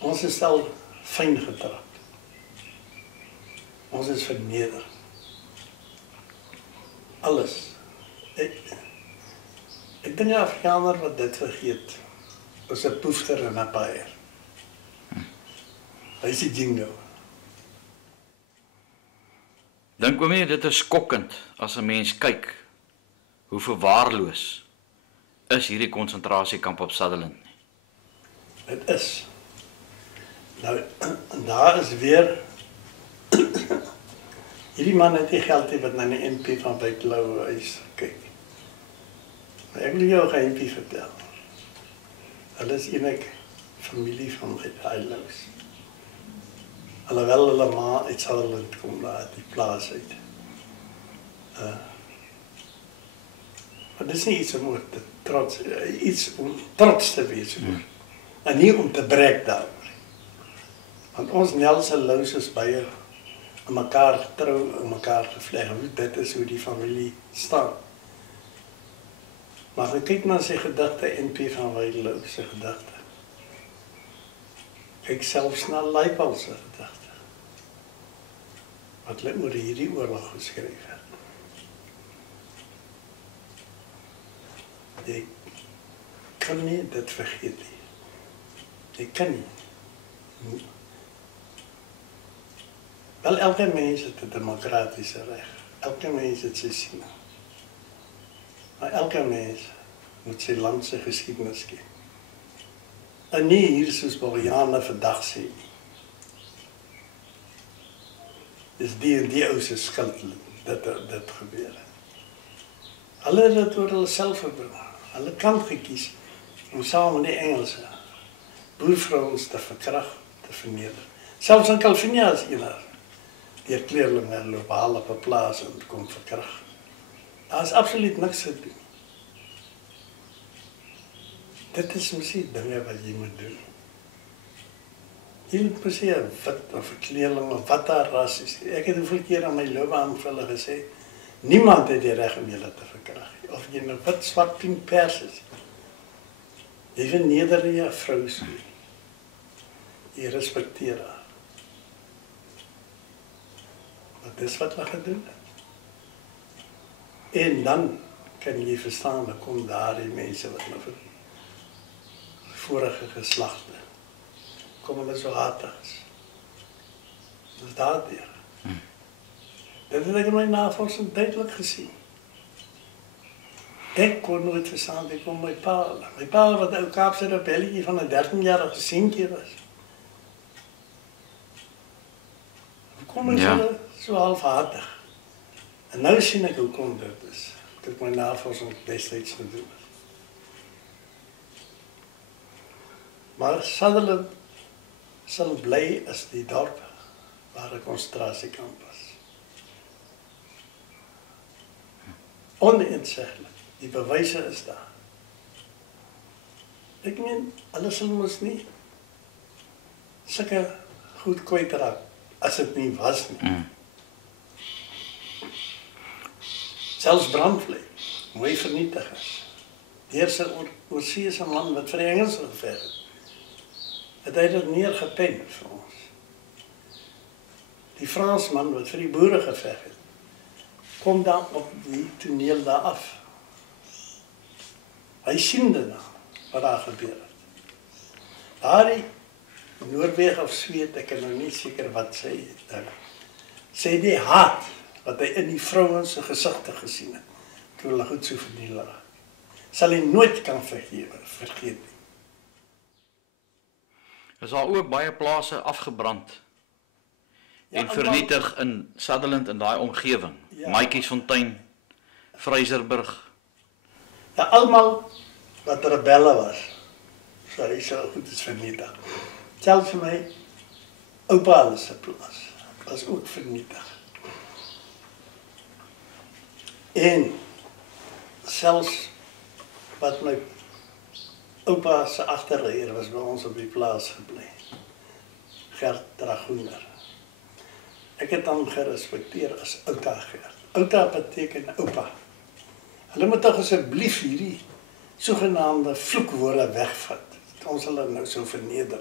Ons is al fyn getrap. Ons is verneder. Alles. Ek dink 'n Afrikaner wat dit vergeet, is 'n poefter en 'n paier. Hy is die jingo. Dink oom nie, dit is skokkend as 'n mens kyk hoe verwaarloos is hierdie konsentrasiekamp op Sutherland nie. Dit is. Nou, en daar is weer hierdie man het nie geld wat na die MP van Byklouw huis kyk. Maar ek wil jou 'n geheimpie vertel. Hulle is eintlik familie van Byklouw. Alhoewel hulle ma uit Sutherland kom daar uit die plaas uit. Maar dit is nie iets om trots te wees. En nie om te brek daaroor. Want ons Nelse Lous is baie aan mekaar getrou, aan mekaar gevleg. Dit is hoe die familie staan. Maar as kyk na sy gedigte, NP van Wydelou se gedigte. Kyk selfs na Leipold se gedigte. Wat hulle oor hierdie oorlog geskryf het. Ek kan nie dit vergeet nie. Ek kan nie. Wel, elke mens het 'n demokratiese reg. Elke mens het sy sien. Maar elke mens moet sy land se geskiedenis ken. En nie hier soos Boriane vandag sê nie. Dis die en die ou se skuld dit gebeur het. Hulle het dit oor hulle self gebring. Hulle kan gekies om saam met die Engelse boervrouens te verkrag, te verneder. Selfs in Kalvinia is eener deur kleerlinge loop haal op 'n plaas en kom verkrag. Daar is absoluut niks te doen. Dit is mos dinge wat jy moet doen. Jy moet presies wat of 'n kleerling of wat daar ras is. Ek het hoeveel keer aan my loopbaan vir hulle gesê, niemand het die reg om julle te verkrag. Of jy nou wat swart pink pers is. Jy verneder jy 'n vrou so. Jy respekteer haar. Maar dis wat hulle gedoen het. En dan kan jy verstaan, dan kom daar die mense wat nou vir vorige geslagte kom hulle so hatig is. Dis daardeur. Dit het ek in my navorsing duidelik gesien. Ek kon nooit verstaan, ek kom my pa wat ou Kaapse rebellie van 'n 13-jarige seentjie was. Kom ons so halfhartig. En nou sien ek hoe kom dit is. Ek het my navorsing destyds gedoen. Maar Sutherland sal bly as die dorp waar 'n konsentrasiekamp was. Oneenseglik. Die bewyse is daar. Ek meen, hulle sal mos nie sulke goed kwyt raak as dit nie was nie. Selfs brandvlei, mooi vernietig is. Deur sy oorseese man wat vir die Engelse geveg het hy dit neergepen vir ons. Die Fransman wat vir die boere geveg het, kom dan op die toneel daar af. Hy sien dit nou, wat daar gebeur het. Daardie Noorweg of Sweed, ek kan nou nie seker wat sê die haat wat hy in die vrouens se gesigte gesien het, toe hulle goed so verdeel raak, sal hy nooit kan vergeet nie. Is daar ook baie plase afgebrand en vernietig in Sutherland en daai omgewing. Maatjiesfontein, Vryserburg. Ja, almal wat rebelle was, so goed is vernietig. Selfs vir my oupa se plaas was ook vernietig. En selfs wat my oupa se agterryer was by ons op die plaas gebly. Gert Dragoener. Ek het hom gerespekteer as Outa Gert. Outa beteken oupa. Hulle moet tog asseblief hierdie sogenaamde vloekwoorde wegvat. Ons hulle nou so verneder.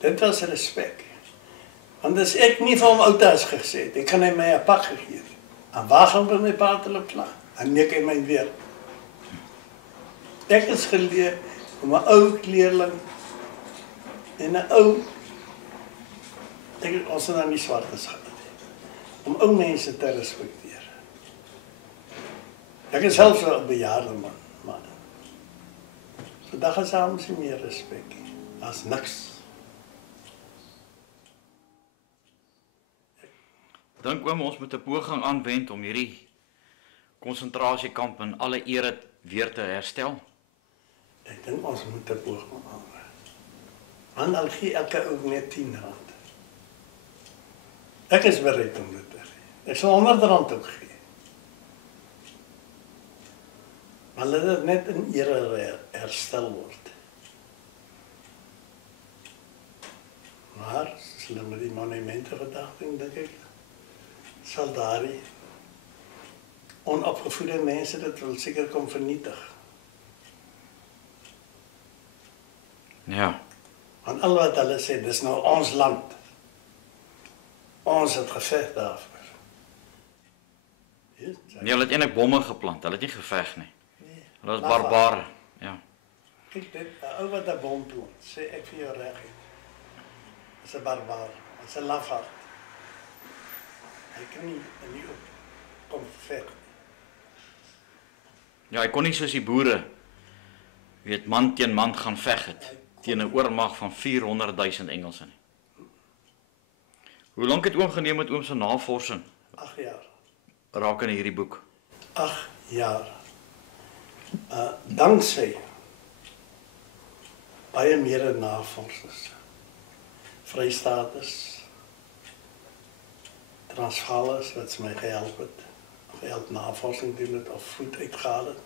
Dit was respek. Want as ek nie vir hom Outas gesê het, ek kan hy my 'n pak gegee het. En waar gaan by my pa te loop klaar? En neek hy my weer. Ek is geleer om 'n ou kleerling en 'n ou, ons het nou nie swartes gehad nie, om ou mense te respekteer. Ek is selfs 'n bejaarde man. Vandag is daar meer respek as niks. Dink oom, ons moet 'n poging aanwend om hierdie konsentrasiekamp in alle ere weer te herstel. Ek dink ons moet 'n poging aanwend. Want al gee elke ou net R10. Ek is bereid om dit te gee. Ek sal R100 ook gee. Maar laat dit net in ere herstel word. Maar, as hulle met die monumente gedagting, dink ek, sal daardie onopgevoede mense dit wil seker kom vernietig. Ja. Want al wat hulle sê, dis nou ons land. Ons het geveg daarvoor. Nee, hulle het eintlik bomme geplant, hulle het nie geveg nie. Hulle was barbare, ja. Kyk dit, 'n ou wat 'n bom plant, sê ek vir jou reg. Is 'n barbaar, is 'n lafaard. Hy kan nie in die kom veg. Ja, hy kon nie soos die boere, weet, man teen man gaan veg het, teen 'n oormag van 400.000 Engelse nie. Hoe lank het oom geneem met oom se navorsing? 8 jaar. Rakende hierdie boek? 8 jaar. Danksy baie meer navorsers, Vrystaaters, Transvaalers wat my gehelp het, navorsing doen het of voet uitgehaal het,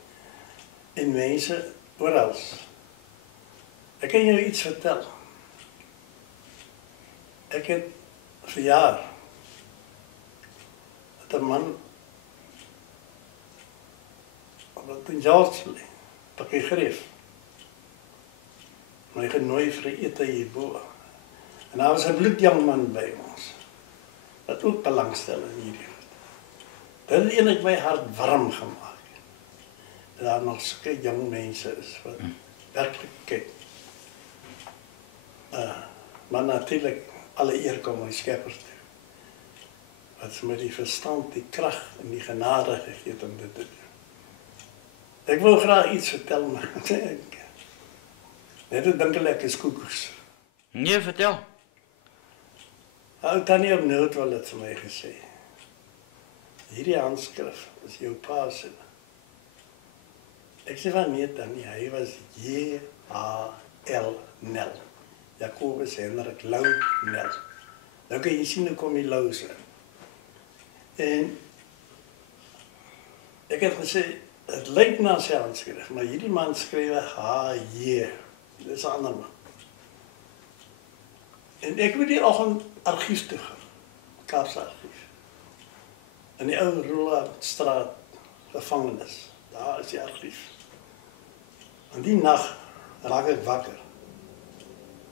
en mense oral. Ek kan jou iets vertel. Ek het verjaar dat 'n man op in George pakkie Greef my genooi vir ete hierbo. En daar was 'n bloedjong man by ons wat ook belangstel in hierdie. Dit het eintlik my hart warm gemaak. Dat daar nog sulke jong mense is wat werklik kyk. Maar natuurlik alle eer kom aan Skepper toe. Wat sy met die verstand, die krag en die genade gegee het om dit te doen. Ek wil graag iets vertel, maar net het dink ek is koekoes. Nee, vertel. Ou Tannie op Noord wil dit vir my gesê. Hierdie handskrif is jou pa se. Ek sê van nee Tannie, hy was J.H.L. Nel. Jacobus Hendrik Lou Nel. Nou kan jy sien hoe kom die Lou se. En ek het gesê, het lyk na sy handskrif, maar hierdie man skryf H.J. Dit is 'n ander man. En ek moet die oggend argief toe gaan, Kaapse argief. In die ou Roelaardstraat gevangenis, daar is die argief. En die nag raak ek wakker.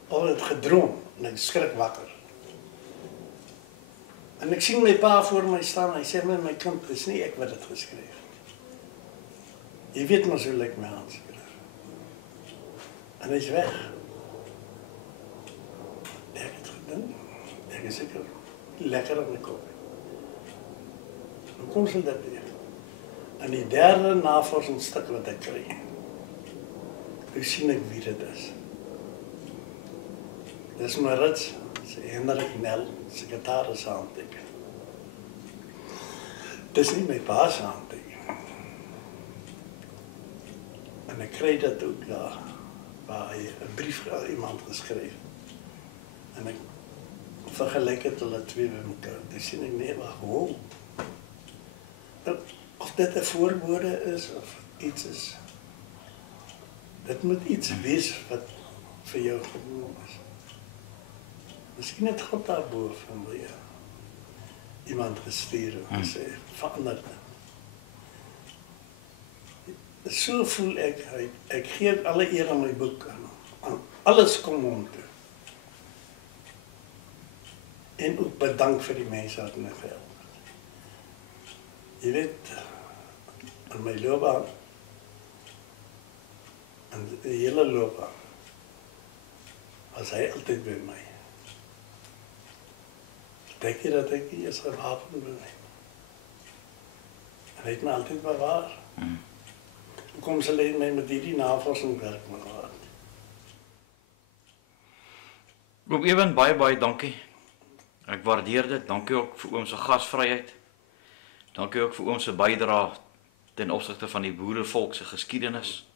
Al het gedroom en ek skrik wakker. En ek sien my pa voor my staan en hy sê my kind, dis nie ek wat dit geskryf. Jy weet mos hoe lyk my handskrif. En hy is weg. Ek het gedink, ek is seker lekker op my kop. Hoe kom sy dit weer? En die derde navorsingsstuk wat ek kry, hoe sien ek wie dit is? Dis Maurits, sy Hendrik Nel, sekretaris handteken. Dis nie my pa se handteken. En ek kry dit ook daar, waar hy 'n brief aan iemand geskryf. En ek vergelyk het hulle twee by mekaar. Dis sien ek nee, maar wow. Of dit 'n voorbode is of iets is. Dit moet iets wees wat vir jou genoem is. Miskien het God daarbo van wil jy iemand gestuur en gesê, verander dit. So voel ek gee alle eer aan my boek, aan alles kom hom toe. En ook bedank vir die mense wat my gehelp het. Jy weet, aan my loopbaan, en die hele loopbaan, was hy altyd by my. Dink jy dat ek nie eens gewapen ben? En hy het my altyd bewaar. Hoe kom sy my met die navorsing werk met haar? Oom Ewen, baie dankie. Ek waardeer dit. Dankie ook vir oom se gasvryheid. Dankie ook vir oom se bydrae ten opsigte van die boerevolk se geskiedenis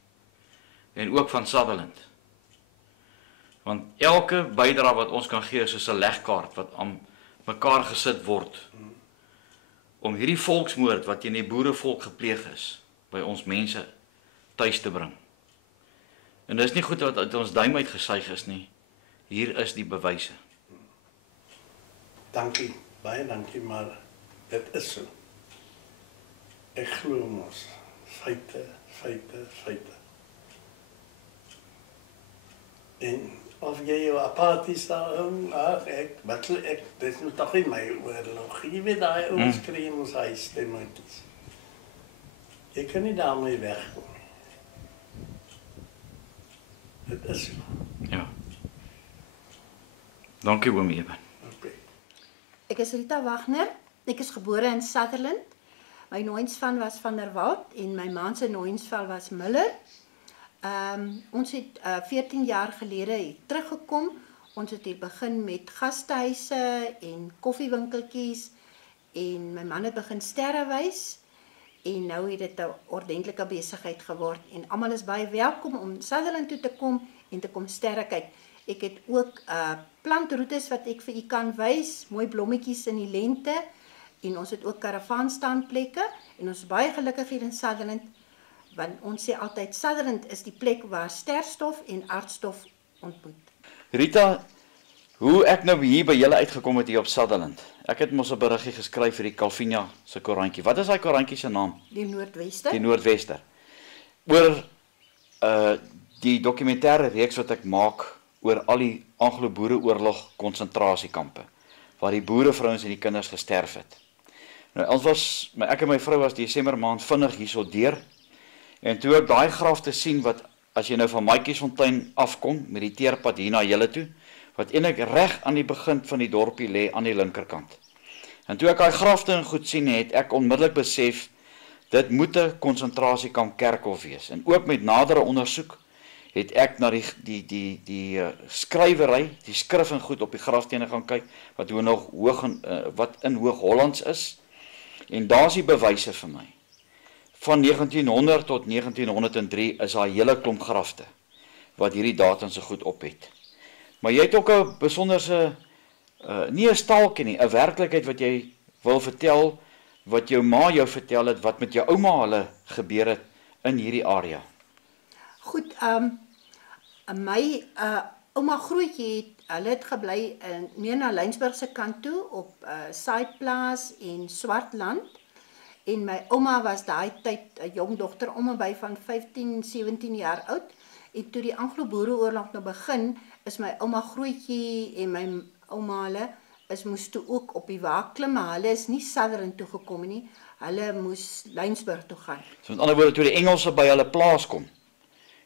en ook van Sutherland. Want elke bydrae wat ons kan gee is soos 'n legkaart wat aan mekaar gesit word om hierdie volksmoord wat teen die boerevolk gepleeg is by ons mense tuis te bring. En dis nie goed wat uit ons duim uitgesuig is nie. Hier is die bewyse. Dankie, baie dankie, maar dit is so. Ek glo mos, feite. En of jy jou apaties daar, dit is nou toch nie my oorlog. Jy weet daai ons kry in ons huis stemmetjies. Jy kan nie daarmee wegkom. Dit is so. Ja. Dankie oom Ewen. Ek is Rita Wagner. Ek is gebore in Sutherland. My nooiensvan was Van der Walt en my ma se nooiensval was Miller. Ons het 14 jaar gelede teruggekom. Ons het hier begin met gastehuise en koffiewinkeltjies en my man het begin sterre wys en nou het dit 'n ordentlike besigheid geword en almal is baie welkom om Sutherland toe te kom en te kom sterre kyk. Ek het ook plantroetes wat ek vir u kan wys, mooi blommetjies in die lente en ons het ook karavaanstaanplekke en ons is baie gelukkig hier in Sutherland want ons sê altyd Sutherland is die plek waar sterstof en aardstof ontmoet. Rita, hoe ek nou hier by julle uitgekom het hier op Sutherland. Ek het mos 'n beriggie geskryf vir die Calvinia se koerantjie. Wat is daai koerantjie se naam? Die Noordwester. Die Noordwester. Oor die dokumentêre reeks wat ek maak oor al die Anglo-Boereoorlog konsentrasiekampe waar die boerevrouens en die kinders gesterf het. Nou ek en my vrou was Desember maand vinnig hierso deur en toe ek daai graf te sien wat as jy nou van Maatjiesfontein afkom met die teerpad hier na julle toe, wat eintlik reg aan die begin van die dorpie lê aan die linkerkant. En toe ek daai grafte en goed sien het ek onmiddellik besef dit moet 'n konsentrasiekamp kerkhof wees. En ook met nadere ondersoek het ek na die skrywery, die skrif en goed op die grafstene gaan kyk wat nog wat in Hoog-Hollands is. En daar's die bewyse vir my. Van 1900 tot 1903 is daar 'n hele klomp grafte wat hierdie datums so goed op het. Maar jy het ook 'n besonderse nie 'n staaltjie nie, 'n werklikheid wat jy wil vertel, wat jou ma jou vertel het, wat met jou ouma hulle gebeur het in hierdie area. Goed, my ouma Grootjie hulle het gebly meer na Lynsburg se kant toe op Saaiplaas en Swartland. En my ouma was daai tyd 'n jong dogter om by van 15, 17 jaar oud. En toe die Anglo-Boereoorlog nou begin, is my ouma Grootjie en my ouma hulle moes toe ook op die Waak klim, maar hulle is nie Sutherland toe gekom nie. Hulle moes Lynsburg toe gaan. So met ander woorde, toe die Engelse by hulle plaas kom,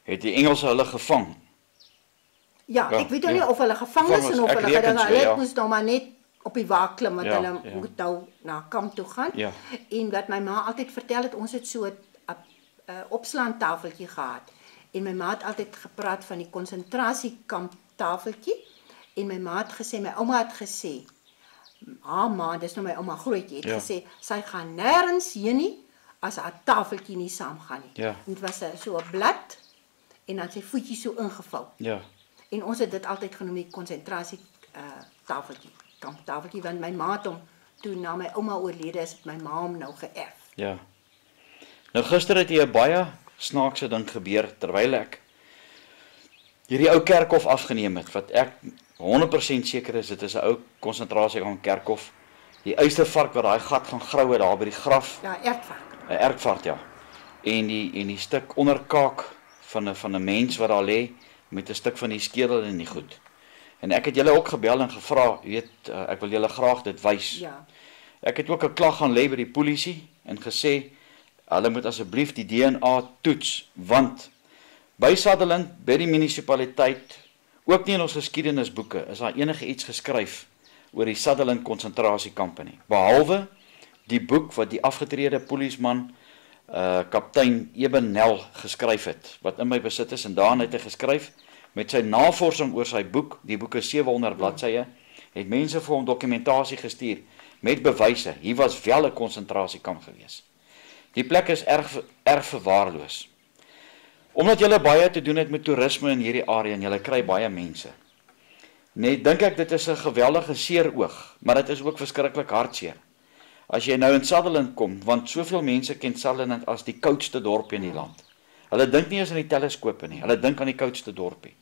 het die Engelse hulle gevang. Ja, ek weet nie of hulle gevang is en of hulle moes nou maar net op die Waak klim, want hulle moet nou na kamp toe gaan. Ja. En wat my ma altyd vertel het, ons het so 'n opslaantafeltjie gehad. En my ma het altyd gepraat van die konsentrasiekamp tafeltjie En my ma het gesê, my ouma het gesê, haar ma, dis nou my ouma grootjie, het gesê, sy gaan nêrens heen nie, as haar tafeltjie nie saamgaan nie. Ja. En dit was so 'n blad, en dan sy voetjies so ingevou. Ja. En ons het dit altyd genoem die konsentrasie tafeltjie, kamptafeltjie, want my ma het hom, toe na my ouma oorlede is, het my ma hom nou geërf. Ja. Nou gister het hier 'n baie snaakse ding gebeur, terwyl ek hierdie ou kerkhof afgeneem het, wat ek 100% seker is, dit is 'n ou konsentrasiekamp kerkhof. Die uistervark wat daai gat gaan grou het daar by die graf. Ja, erkvark. 'n Erkvark, ja. En die stuk onderkaak van 'n mens wat daar lê met 'n stuk van die skedel en die goed. En ek het julle ook gebel en gevra, weet, ek wil julle graag dit wys. Ja. Ek het ook 'n klag gaan lê by die polisie en gesê hulle moet asseblief die DNA toets, want by Sutherland, by die munisipaliteit, ook nie in ons geskiedenisboeke is daar enige iets geskryf oor die Sutherland konsentrasiekamp nie, behalwe die boek wat die afgetrede polisieman kaptein Eben Nel geskryf het, wat in my besit is, en daarin het hy geskryf met sy navorsing oor sy boek, die boek is 700 bladsye, het mense vir hom dokumentasie gestuur met bewyse. Hier was wel 'n konsentrasiekamp gewees. Die plek is erg verwaarloos. Omdat julle baie te doen het met toerisme in hierdie area en julle kry baie mense. Nee, dink ek dit is 'n geweldige seer oog, maar dit is ook verskriklik hartseer. As jy nou in Sutherland kom, want soveel mense ken Sutherland as die koudste dorpie in die land. Hulle dink nie eens aan die teleskope nie, hulle dink aan die koudste dorpie.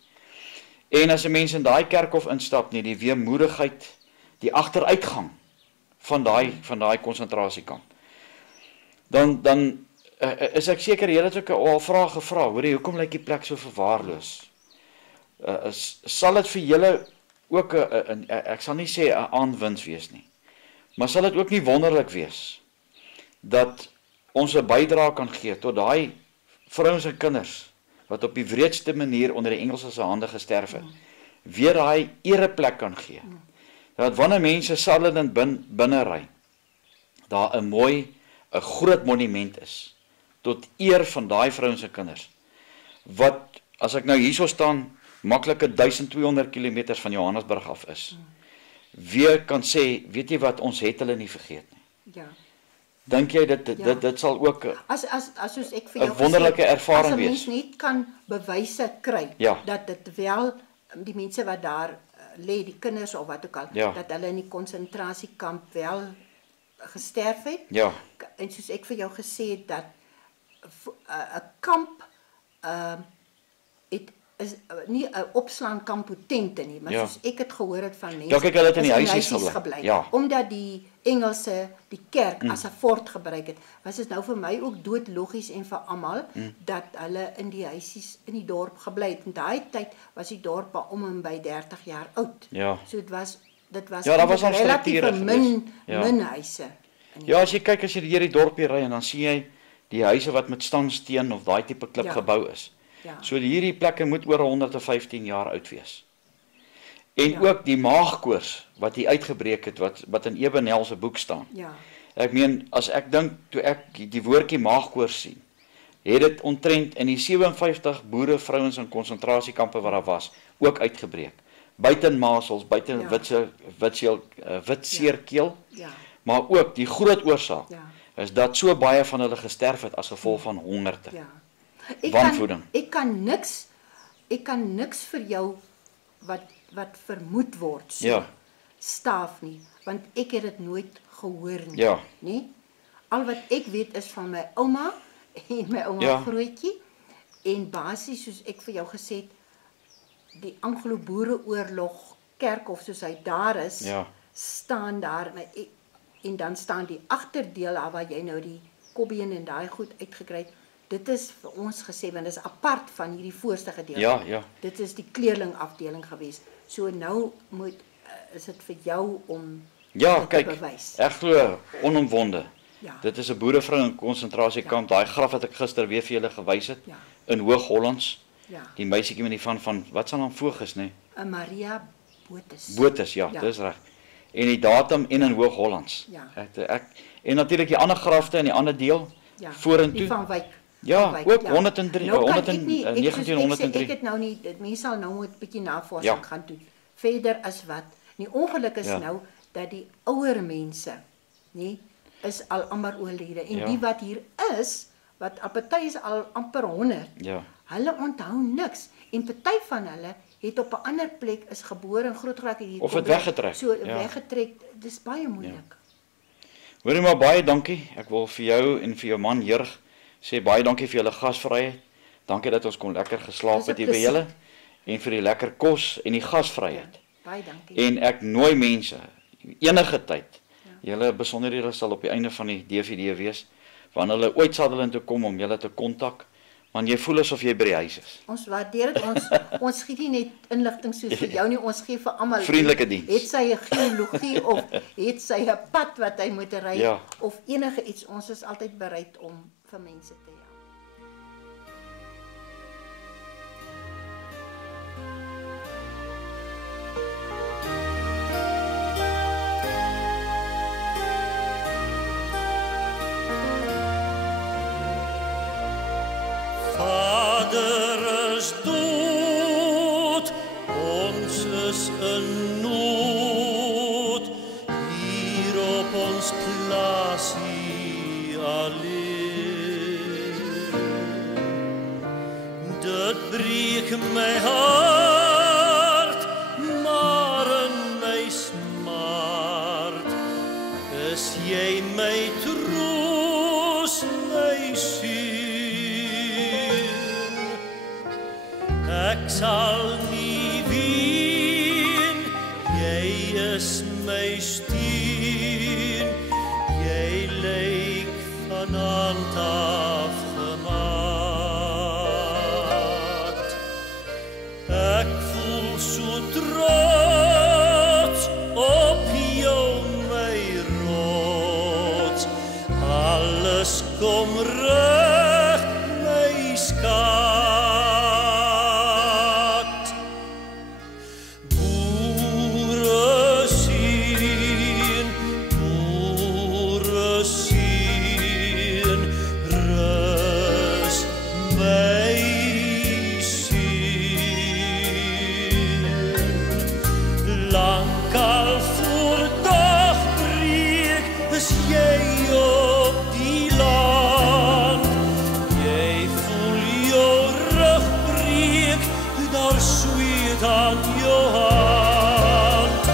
En as 'n mens in daai kerkhof instap nie, die weemoedigheid, die agteruitgang van daai konsentrasiekamp. Dan is ek seker julle het ook al vrae gevra, hoorie, hoekom lyk die plek so verwaarloos? Sal dit vir julle ook ek sal nie sê 'n aanwins wees nie, maar sal dit ook nie wonderlik wees dat ons 'n bydrae kan gee tot daai vrouens en kinders wat op die wreedste manier onder die Engelse se hande gesterf het, weer daai ereplek kan gee. Dat wanneer mense Sutherland binne ry, daar 'n groot monument is tot eer van daai vrouens en kinders. Wat as ek nou hierso staan, maklike 1200 km van Johannesburg af is. Wie kan sê, weet jy wat, ons het hulle nie vergeet nie. Ja. Dink jy dit sal ook As soos ek vir jou 'n wonderlike ervaring as 'n wees? mens net kan bewyse kry dat dit wel die mense wat daar lê, die kinders of wat ook al, dat hulle in die konsentrasiekamp wel gesterf het. Ja. En soos ek vir jou gesê het dat 'n kamp is nie 'n opslaankamp potente nie, maar soos ek het gehoor het van mense. Ja, kyk, hulle het in die huisies gebly. Ja. Omdat die Engelse die kerk as 'n fort gebruik het, was dit nou vir my ook doodlogies en vir almal dat hulle in die huisies in die dorp gebly het. In daai tyd was die dorp om en by 30 jaar oud. Ja. So dit was daar was relatief min huise. Ja, as jy kyk as jy deur die dorpie ry en dan sien jy die huise wat met standsteen of daai tipe klip gebou is. Ja. So hierdie plekke moet oor 115 jaar oud wees. En ook die maagkoors wat hier uitgebreek het, wat in Eben Nel se boek staan. Ja. Ek meen, as ek dink, toe ek die woordjie maagkoors sien, het dit omtrent in die 57 boere, vrouens in konsentrasiekampe wat daar was, ook uitgebreek. Buiten masels, buiten witseerkeel, maar ook die groot oorsaak is dat so baie van hulle gesterf het as gevolg van hongerte. Ja. Wanvoeding. Ek kan niks vir jou wat vermoed word staaf nie, want ek het dit nooit gehoor nie. Ja. Nie? Al wat ek weet is van my ouma en my ouma grootjie, en basies soos ek vir jou gesê het, die Anglo-Boereoorlog kerkhof soos hy daar is, staan daar, en dan staan die agterdeel daar waar jy nou die kobbeen en daai goed uitgekry het. Dit is vir ons gesê, want dit is apart van hierdie voorste gedeelte. Ja. Dit is die kleerling afdeling gewees. So nou is dit vir jou om kyk, te bewys. Ek glo onomwonde. Ja. Dit is 'n boerevrou in konsentrasiekamp. Daai graf wat ek gister weer vir julle gewys het, in Hoog-Hollands. Ja. Die meisietjie met die van wat sal hom Voges, nê? Maria Botes. Botes, dis reg. En die datum en in Hoog-Hollands. Ja. En natuurlik die ander grafte in die ander deel vorentoe. Die van Wyk. Ja, ook 103, 1903. Ek het nou nie, mense sal nou moet 'n bietjie navorsing gaan doen. verder as wat. Die ongeluk is Ja. nou dat die ouer mense, nie, is al amper oorlede. En Ja. die wat hier is, wat al party is al amper 100, Ja. hulle onthou niks. En party van hulle het op 'n ander plek is gebore en grootgeraak hier. Of het weggetrek. So Ja. weggetrek, dis baie moeilik. Hoorie maar baie dankie. Ek wil vir jou en vir jou man Jurg sê baie dankie vir julle gasvryheid. Dankie dat ons kon lekker geslaap Dis 'n het hier by plesier. julle en vir die lekker kos en die gasvryheid. Baie dankie. En ek nooi mense enige tyd. Julle besonderhede sal op die einde van die DVD wees wanneer hulle ooit Sutherland toe kom om julle te kontak. Want jy voel asof jy by die huis is. Ons waardeer dit. Ons gee nie net inligting soos vir jou nie, ons gee vir almal. Vriendelike diens. Het sy 'n geologie of het sy 'n pad wat hy moet ry Ja. of enige iets, ons is altyd bereid om vir mense te help. Vader is dood, ons is in nood, hier op ons plaasie alleen. Dit breek my hart, maar in my smart is jy my troos, my siel. Ek sal nie ween, jy is my steun, jy lyk vanavond afgemaakt. Ek voel so trots op jou my rots, alles kom reg my skat. Boere sien, rus my siel. Lankal voor dagbreek is jy op die land. Jy voel jou rug breek, daar sweet aan jou hand.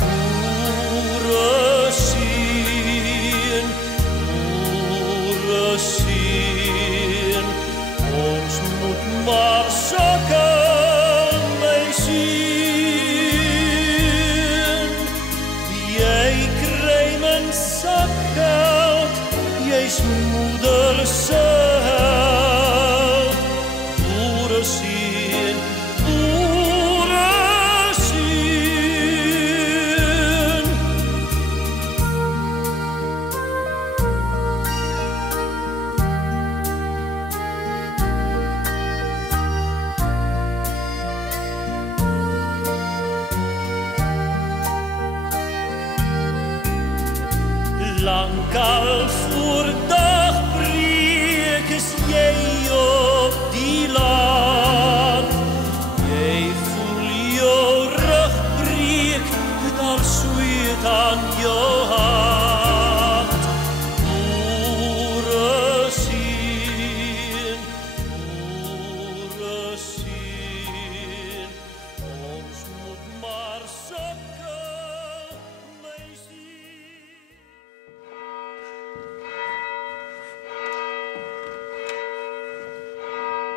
Boere sien, ons moet maar sukkel, my sien. Jy kry mijn zakgeld, jy's moeder se held. Boere sien, boere sien. Lankal voor dagbreek is jy op die land. Jy voel jou rug breek, daar sweet aan jou hand. Boere sien, ons moet maar sukkel, my sien.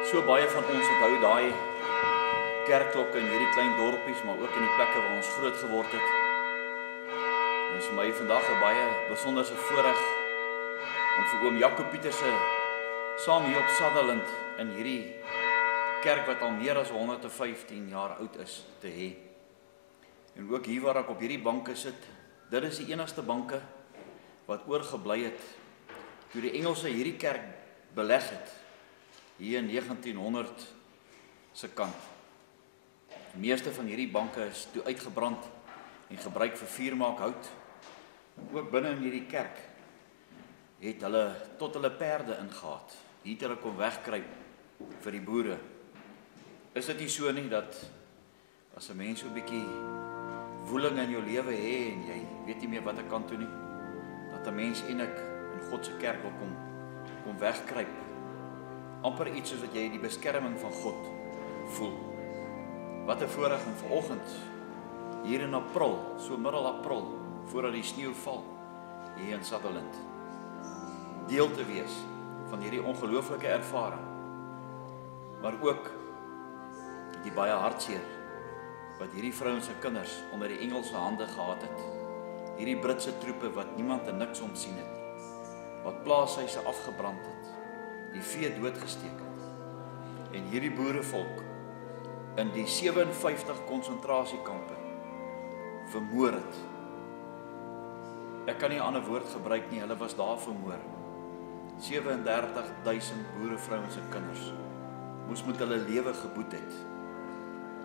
So baie van ons onthou daai kerkklokke in hierdie klein dorpies, maar ook in die plekke waar ons groot geword het. Dit is vir my vandag 'n baie besonderse voorreg om vir oom Jacob Pieterse saam hier op Sutherland in hierdie kerk wat al meer as 115 jaar oud is te hê. En ook hier waar ek op hierdie banke sit, dit is die enigste banke wat oorgebly het toe die Engelse hierdie kerk beleg het hier in 1900 se kant. Die meeste van hierdie banke is toe uitgebrand en gebruik vir vuurmaak hout. Ook binne in hierdie kerk het hulle tot hulle perde ingehaat. Hier het hulle kon wegkruip vir die boere. Is dit nie so nie dat As 'n mens so 'n bietjie woeling in jou lewe hê en jy weet nie meer wat ek kan doen nie, dat 'n mens eintlik in God se kerk wil kom wegkruip. Amper iets soos wat jy die beskerming van God voel. Wat 'n voorreg om vanoggend hier in April, so middel April, voordat die sneeu val, hier in Sutherland, deel te wees van hierdie ongelooflike ervaring, maar ook die baie hartseer wat hierdie vrouens en kinders onder die Engelse hande gehad het, hierdie Britse troepe wat niemand en niks omsien het nie, wat plaashuise afgebrand het, die vee doodgesteek het, en hierdie boerevolk in die 57 konsentrasiekampe vermoor het. Ek kan nie 'n ander woord gebruik nie, hulle was daar vermoor. 37.000 boerevrouens en kinders moes met hulle lewe geboet het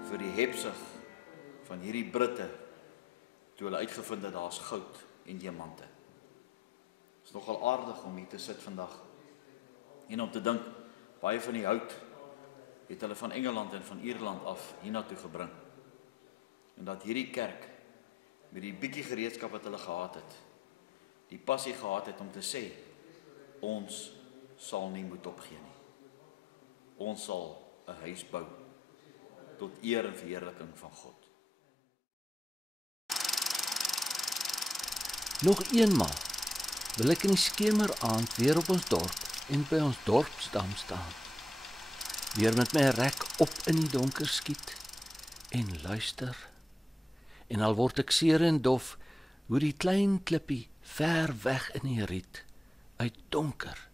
vir die hebsug van hierdie Britte toe hulle uitgevind het daar's goud en diamante. Dit is nogal aardig om hier te sit vandag en om te dink, baie van die hout het hulle van Engeland en van Ierland af hiernatoe gebring. En dat hierdie kerk met die bietjie gereedskap wat hulle gehad het, die passie gehad het om te sê, ons sal nie moet opgee nie. Ons sal 'n huis bou tot eer en verheerliking van God. Nog eenmaal wil ek in die skemeraand weer op ons dorp en by ons dorpsdam staan. Weer met my rek op in die donker skiet en luister. En al word ek seer en dof, hoe die klein klippie ver weg in die riet uit donker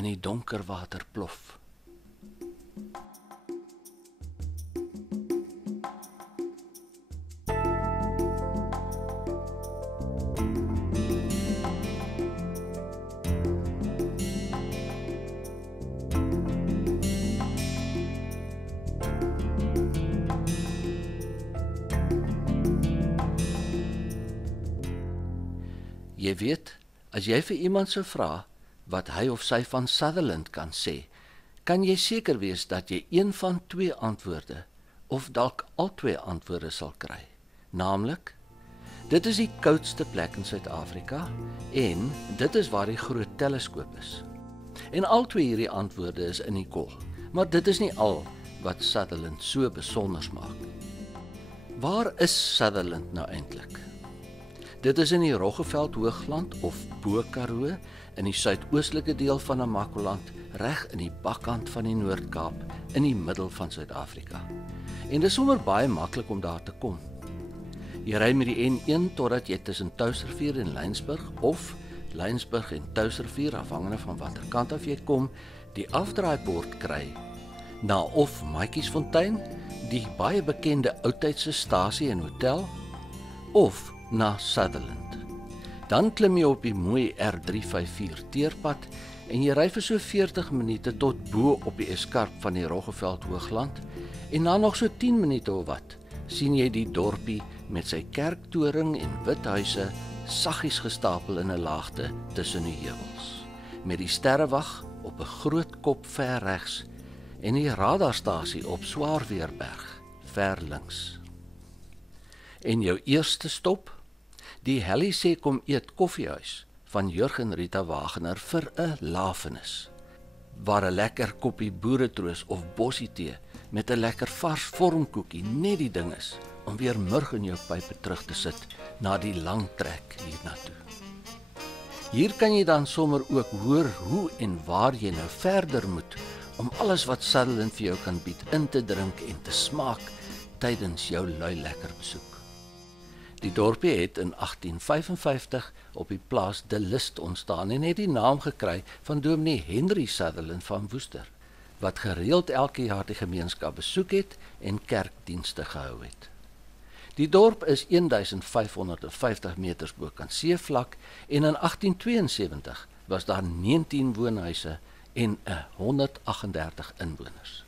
in die donker water plof. Jy weet, as jy vir iemand sou vra wat hy of sy van Sutherland kan sê, kan jy seker wees dat jy een van twee antwoorde of dalk al twee antwoorde sal kry. Naamlik, dit is die koudste plek in Suid-Afrika en dit is waar die groot teleskoop is. En al twee hierdie antwoorde is in die kol, maar dit is nie al wat Sutherland so besonder maak. Waar is Sutherland nou eintlik? Dit is in die Roggeveld Hoogland of Bo-Karoo in die suidoostelike deel van Namakoland, reg in die bakkant van die Noord-Kaap in die middel van Suid-Afrika. En dit is sommer baie maklik om daar te kom. Jy ry met die N1 totdat jy tussen Touwsrivier en Laingsburg of Laingsburg en Touwsrivier, afhangende van watter kant af jy kom, die afdraaibord kry na of Maatjiesfontein, die baie bekende oudtydse stasie en hotel, of na Sutherland. Dan klim jy op die mooi R354 teerpad en jy ry vir so 40 minute tot bo op die eskarp van die Roggeveld Hoogland en na nog so 10 minute of wat sien jy die dorpie met sy kerktoring en wit huise saggies gestapel in 'n laagte tussen die heuwels, met die sterrewag op 'n groot kop ver regs en die radarstasie op Swaarweerberg ver links. En jou eerste stop, die Helly sê kom eet koffiehuis van Jurg en Rita Wagener vir 'n lafenis, waar 'n lekker koppie boeretroos of bossie tee met 'n lekker vars vormkoekie net die ding is om weer murg in jou pype terug te sit na die lang trek hiernatoe. Hier kan jy dan sommer ook hoor hoe en waar jy nou verder moet om alles wat Sutherland vir jou kan bied in te drink en te smaak tydens jou lui lekker besoek. Die dorpie het in 1855 op die plaas De List ontstaan en het die naam gekry van dominee Henry Sutherland van Woester, wat gereeld elke jaar die gemeenskap besoek het en kerkdienste gehou het. Die dorp is 1550 meters bo kan seevlak en in 1872 was daar 19 woonhuise en 138 inwoners.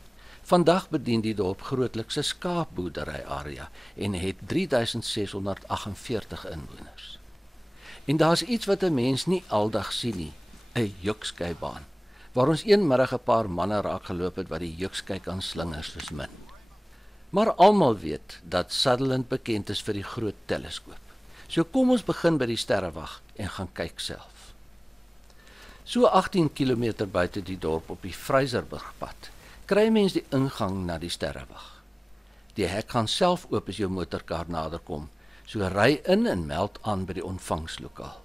Vandag bedien die dorp grootliks 'n skaapboerdery area en het 3648 inwoners. En daar's iets wat 'n mens nie aldag sien nie, 'n jukskeibaan, waar ons een middag 'n paar manne raak geloop het wat die jukskei kan slinger soos min. Maar almal weet dat Sutherland bekend is vir die groot teleskoop. So kom ons begin by die sterrewag en gaan kyk self. So 18 km buite die dorp op die Vryserburgpad, kry mens die ingang na die sterrewag. Die hek gaan self oop as jou motorkar naderkom, so ry in en meld aan by die ontvangslokaal.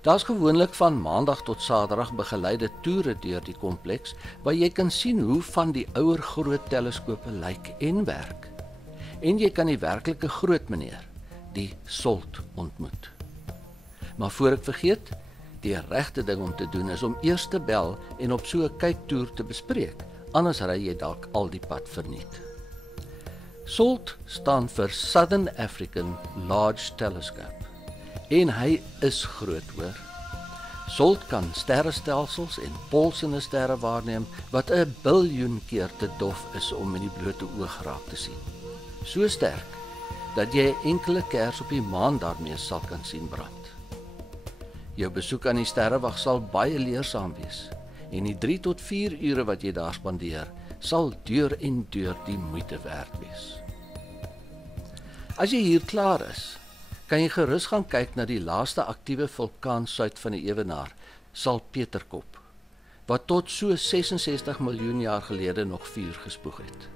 Daar's gewoonlik van maandag tot saterdag begeleide toere deur die kompleks, waar jy kan sien hoe van die ouer groot teleskope lyk en werk. En jy kan die werklike groot meneer, die Solt, ontmoet. Maar voor ek vergeet, die regte ding om te doen is om eers te bel en op so 'n kyktoer te bespreek, anders ry jy dalk al die pad verniet. SALT staan vir Southern African Large Telescope. En hy is groot, hoor. SALT kan sterrestelsels en polsende sterre waarneem wat 1 biljoen keer te dof is om met die blote oog raak te sien. So sterk dat jy 'n enkele kers op die maan daarmee sal kan sien brand. Jou besoek aan die sterrewag sal baie leersaam wees en die 3 tot 4 ure wat jy daar spandeer, sal deur en deur die moeite werd wees. As jy hier klaar is, kan jy gerus gaan kyk na die laaste aktiewe vulkaan suid van die ewenaar, Salpeterkop, wat tot so 66 miljoen jaar gelede nog vuur gespoeg het.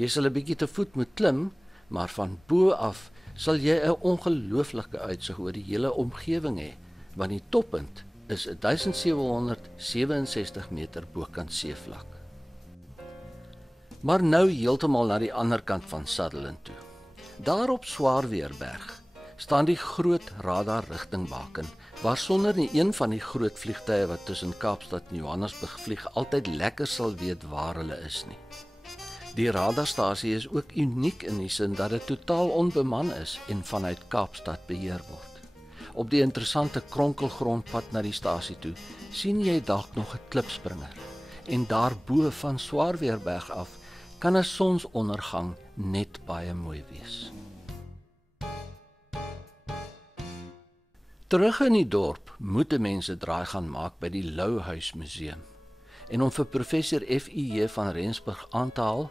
Jy sal 'n bietjie te voet moet klim, maar van bo af sal jy 'n ongelooflike uitsig oor die hele omgewing hê, want die toppunt is 1767 meter bokant seevlak. Maar nou heeltemal na die ander kant van Sutherland toe. Daar op Swaarweerberg staan die groot radarrigtingbaken, waar sonder nie een van die groot vliegtye wat tussen Kaapstad en Johannesburg vlieg altyd lekker sal weet waar hulle is nie. Die radarstasie is ook uniek in die sin dat dit totaal onbeman is en vanuit Kaapstad beheer word. Op die interessante kronkelgrondpad na die stasie toe, sien jy dalk nog 'n klipspringer. En daarbo van Swaarweerberg af kan 'n sonsondergang net baie mooi wees. Terug in die dorp moet mense draai gaan maak by die Louhuis Museum. En om vir professor F.I.J. van Rensburg aan te haal,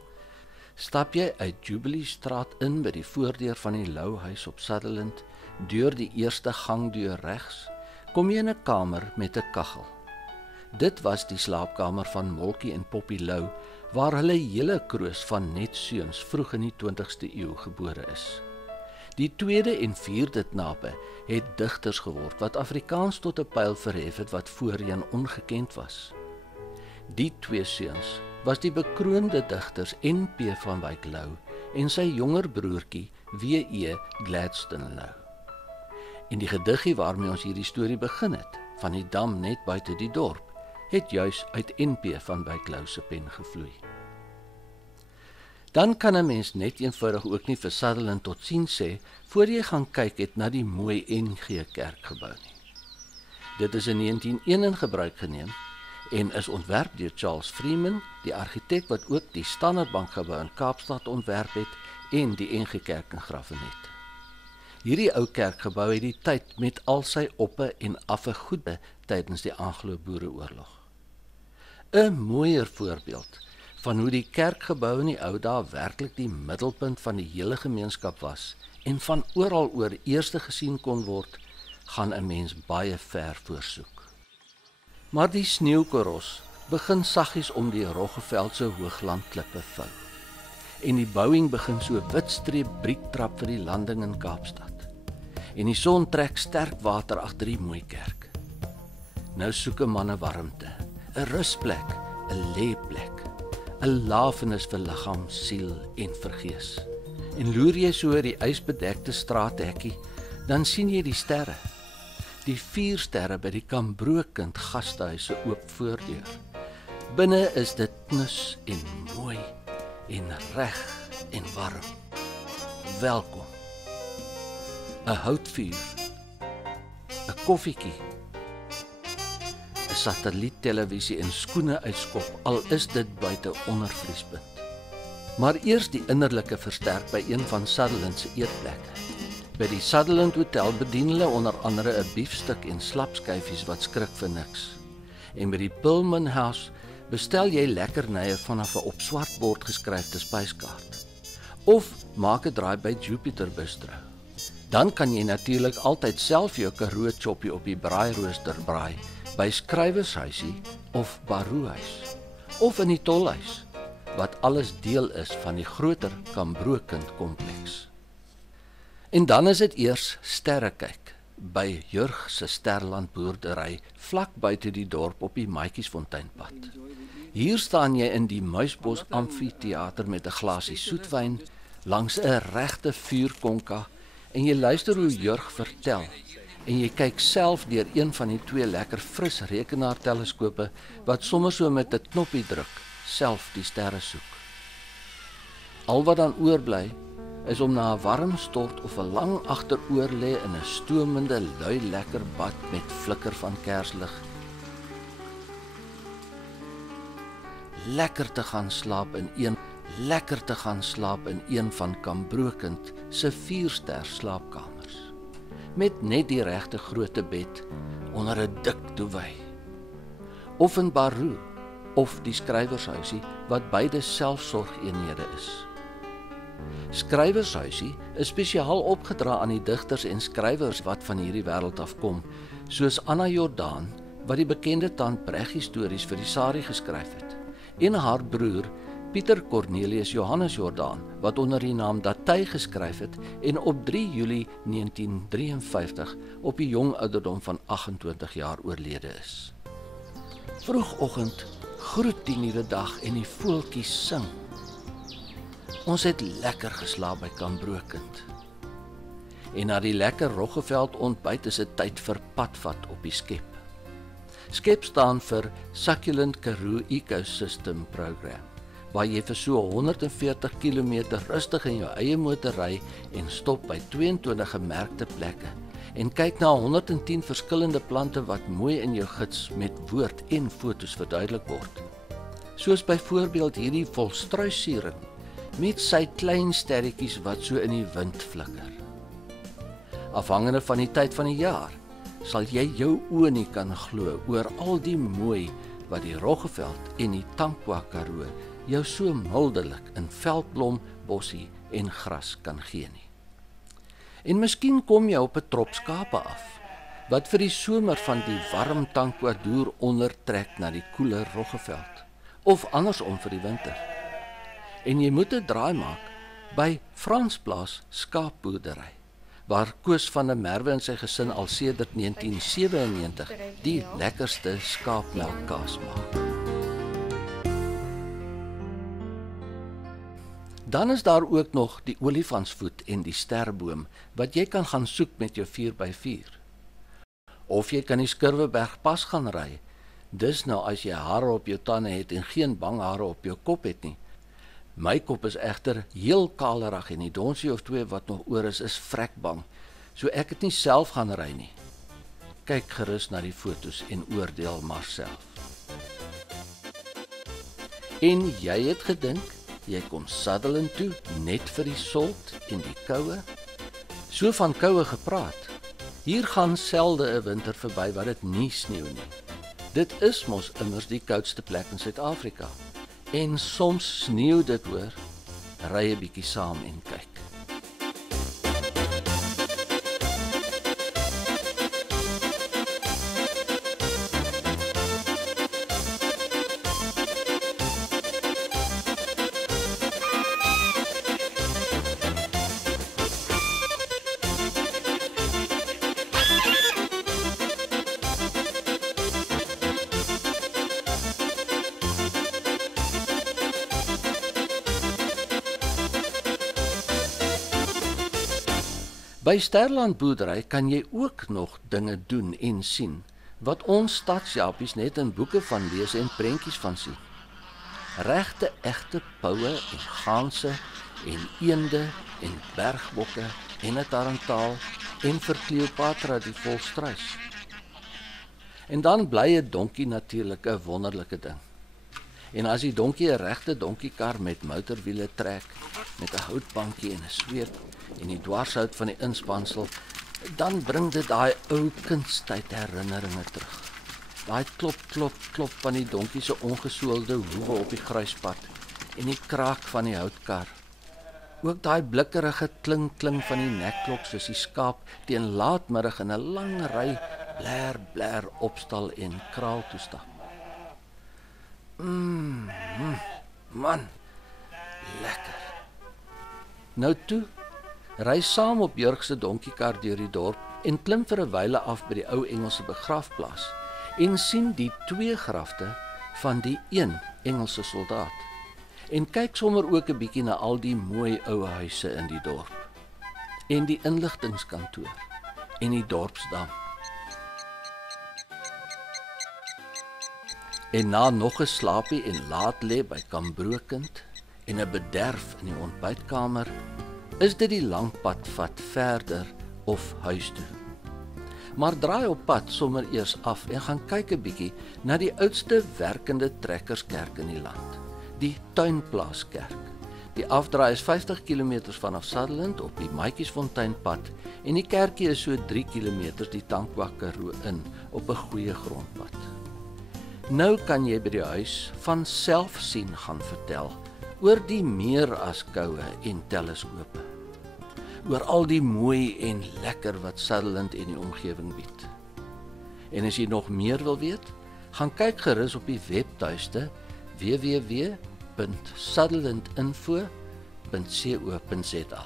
stap jy uit Jubilee Straat in by die voordeur van die Louhuis op Sutherland, deur die eerste gangdeur regs, kom jy in 'n kamer met 'n kaggel. Dit was die slaapkamer van Moltjie en Poppie Lou, waar hulle hele kroos van net seuns vroeg in die 20ste eeu gebore is. Die tweede en vierde knape het digters geword wat Afrikaans tot 'n pyl verhef het wat voorheen ongekend was. Die twee seuns was die bekroonde digters N.P. van Wyk Lou en sy jonger broertjie W.E. Gladstone Lou. En die gediggie waarmee ons hierdie storie begin het, van die dam net buite die dorp, het juis uit N.P. van Wyk Lou se pen gevloei. Dan kan 'n mens net eenvoudig ook nie vir Sutherland tot sien sê, voor jy gaan kyk het na die mooi NG Kerkgebou nie. Dit is in 1901 in gebruik geneem en is ontwerp deur Charles Freeman, die argitek wat ook die Standardbankgebou in Kaapstad ontwerp het en die NG Kerk in Graafrenet. Hierdie ou kerkgebou het die tyd met al sy oppe en affe goede tydens die Anglo-Boereoorlog. 'n mooier voorbeeld van hoe die kerkgebou in die ou dae werklik die middelpunt van die hele gemeenskap was en van oral oor eerste gesien kon word, gaan 'n mens baie ver voorsoek. Maar die sneeukoros begin saggies om die Roggeveldse hooglandklippe vou. En die bouing begin so wit streep briektrap vir die landing in Kaapstad. En die son trek sterk water agter die mooi kerk. Nou soek 'n man 'n warmte, 'n rusplek, 'n lêplek, 'n lafenis vir liggaam, siel en vir gees. En loer jy so oor die ysbedekte straathekkie, dan sien jy die sterre. Die 4 sterre by die Kambrokind gastehuis se oop voordeur. Binne is dit knus en mooi en reg en warm. Welkom. 'n houtvuur, 'n koffietjie, 'n satelliettelevisie en skoene uitskop, al is dit buite onder vriespunt. Maar eers die innerlike versterk by een van Sutherland se eetplekke. By die Sutherland Hotel bedien hulle onder andere 'n biefstuk en slapskyfies wat skrik vir niks. En by die Pullman House bestel jy lekkernye vanaf 'n op swart bord geskryfde spyskaart. of maak 'n draai by Jupiter Bistro. Dan kan jy natuurlik altyd self jou Karoo choppie op die braairooster braai by Skrywershuisie of Baroehuis of in die Tolhuis, wat alles deel is van die groter Kambrokind kompleks. En dan is dit eers sterrekyk by Jurg se Sterland boerdery vlak buite die dorp op die Maatjiesfonteinpad. Hier staan jy in die Muisbos amfitheater met 'n glasie soetwyn langs 'n regte vuurkonka en jy luister hoe Jurg vertel en jy kyk self deur een van die 2 lekker fris rekenaarteleskope wat sommer so met 'n knoppie druk self die sterre soek. Al wat dan oorbly is om na 'n warm stort of 'n lang agteroor lê in 'n stoomende lui lekker bad met flikker van kerslig. Lekker te gaan slaap in een van Kambrokind se 4-ster slaapkamers met net die regte grootte bed onder 'n dik duvet. Of in Baroo of die Skrywershuisie wat beide selfsorgeenhede is. Skrywershuisie is spesiaal opgedra aan die digters en skrywers wat van hierdie wêreld afkom, soos Anna Jordaan wat die bekende Tant Breggie stories vir die Sari geskryf het, en haar broer Pieter Cornelius Johannes Jordaan wat onder die naam Daty geskryf het en op 3 Julie 1953 op die jong ouderdom van 28 jaar oorlede is. Vroegoggend groet die nuwe dag en die voeltjies sing. Ons het lekker geslaap by Kambrokind. En na die lekker Roggeveld ontbyt is dit tyd vir padvat op die Skep. Skep staan vir Succulent Karoo Ecosystem Program, waar jy vir so 140 km rustig in jou eie motor ry en stop by 22 gemerkte plekke en kyk na 110 verskillende plante wat mooi in jou gids met woord en fotos verduidelik word. Soos byvoorbeeld hierdie volstruissuring met sy klein sterretjies wat so in die wind flikker. Afhangende van die tyd van die jaar, sal jy jou oë nie kan glo oor al die mooi wat die Roggeveld en die Tankwa Karoo jou so mildelik in veldblom, bossie en gras kan gee nie. En miskien kom jy op 'n trop skape af, wat vir die somer van die warm Tankwa deur ondertrek na die koeler Roggeveld, of andersom vir die winter. En jy moet 'n draai maak by Fransplaas skaapboerdery, waar Koos van der Merwe en sy gesin al sedert 1997 die lekkerste skaapmelkkaas maak. Dan is daar ook nog die olifantsvoet en die sterreboom wat jy kan gaan soek met jou 4x4. Of jy kan die Skurwebergpas gaan ry. Dis nou as jy hare op jou tande het en geen banghare op jou kop het nie. My kop is egter heel kalerig en die donsie of 2 wat nog oor is vrekbang. So ek het nie self gaan ry nie. Kyk gerus na die fotos en oordeel maar self. En jy het gedink jy kom Sutherland toe net vir die solt en die koue? So van koue gepraat. Hier gaan selde 'n winter verby wat dit nie sneeu nie. Dit is mos immers die koudste plek in Suid-Afrika. En soms sneeu dit hoor. Ry 'n bietjie saam en kyk. By Sterland boerdery kan jy ook nog dinge doen en sien wat ons stadsjappies net in boeke van lees en prentjies van sien. Regte egte poue en ganse en eende en bergbokke en 'n tarantaal en vir Cleopatra die volstruis. En dan bly 'n donkie natuurlik 'n wonderlike ding. En as die donkie 'n regte donkiekar met motorwiele trek, met 'n houtbankie en 'n sweep en die dwarshout van die inspansel, dan bring dit daai ou kindstyd herinneringe terug. Daai klop, klop, klop van die donkie se ongesoelde hoewe op die gruispad en die kraak van die houtkar. Ook daai blikkerige klink van die nekklok soos die skaap teen laatmiddag in 'n lang ry bler opstal en kraal toe stap. Man, lekker. Nou toe, ry saam op Jurg se donkiekar deur die dorp en klim vir 'n wyle af by die ou Engelse begrafplaas en sien die 2 grafte van die een Engelse soldaat. En kyk sommer ook 'n bietjie na al die mooi ou huise in die dorp. En die inligtingskantoor en die dorpsdam. En na nog 'n slaapie en laat lê by Kambrokind en 'n bederf in die ontbytkamer, is dit die lang pad vat verder of huis toe. Maar draai op pad sommer eers af en gaan kyk 'n bietjie na die oudste werkende trekkerskerk in die land, die Tuinplaaskerk. Die afdraai is 50 km vanaf Sutherland op die Maatjiesfonteinpad en die kerkie is so 3 km die Tankwa Karoo in op 'n goeie grondpad. Nou kan jy by die huis van self sien gaan vertel oor die meer as koue en teleskope. Oor al die mooi en lekker wat Sutherland en die omgewing bied. En as jy nog meer wil weet, gaan kyk gerus op die webtuiste www.sutherlandinfo.co.za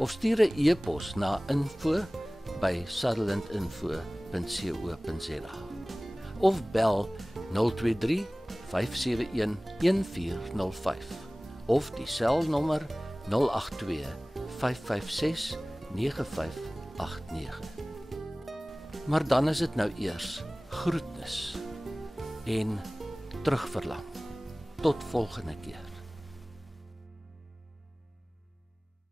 of stuur 'n e-pos na info@sutherlandinfo.co.za of bel 023 571 1405 of die selnommer 082 556 9589. Maar dan is dit nou eers groetnis en terugverlang. Tot volgende keer.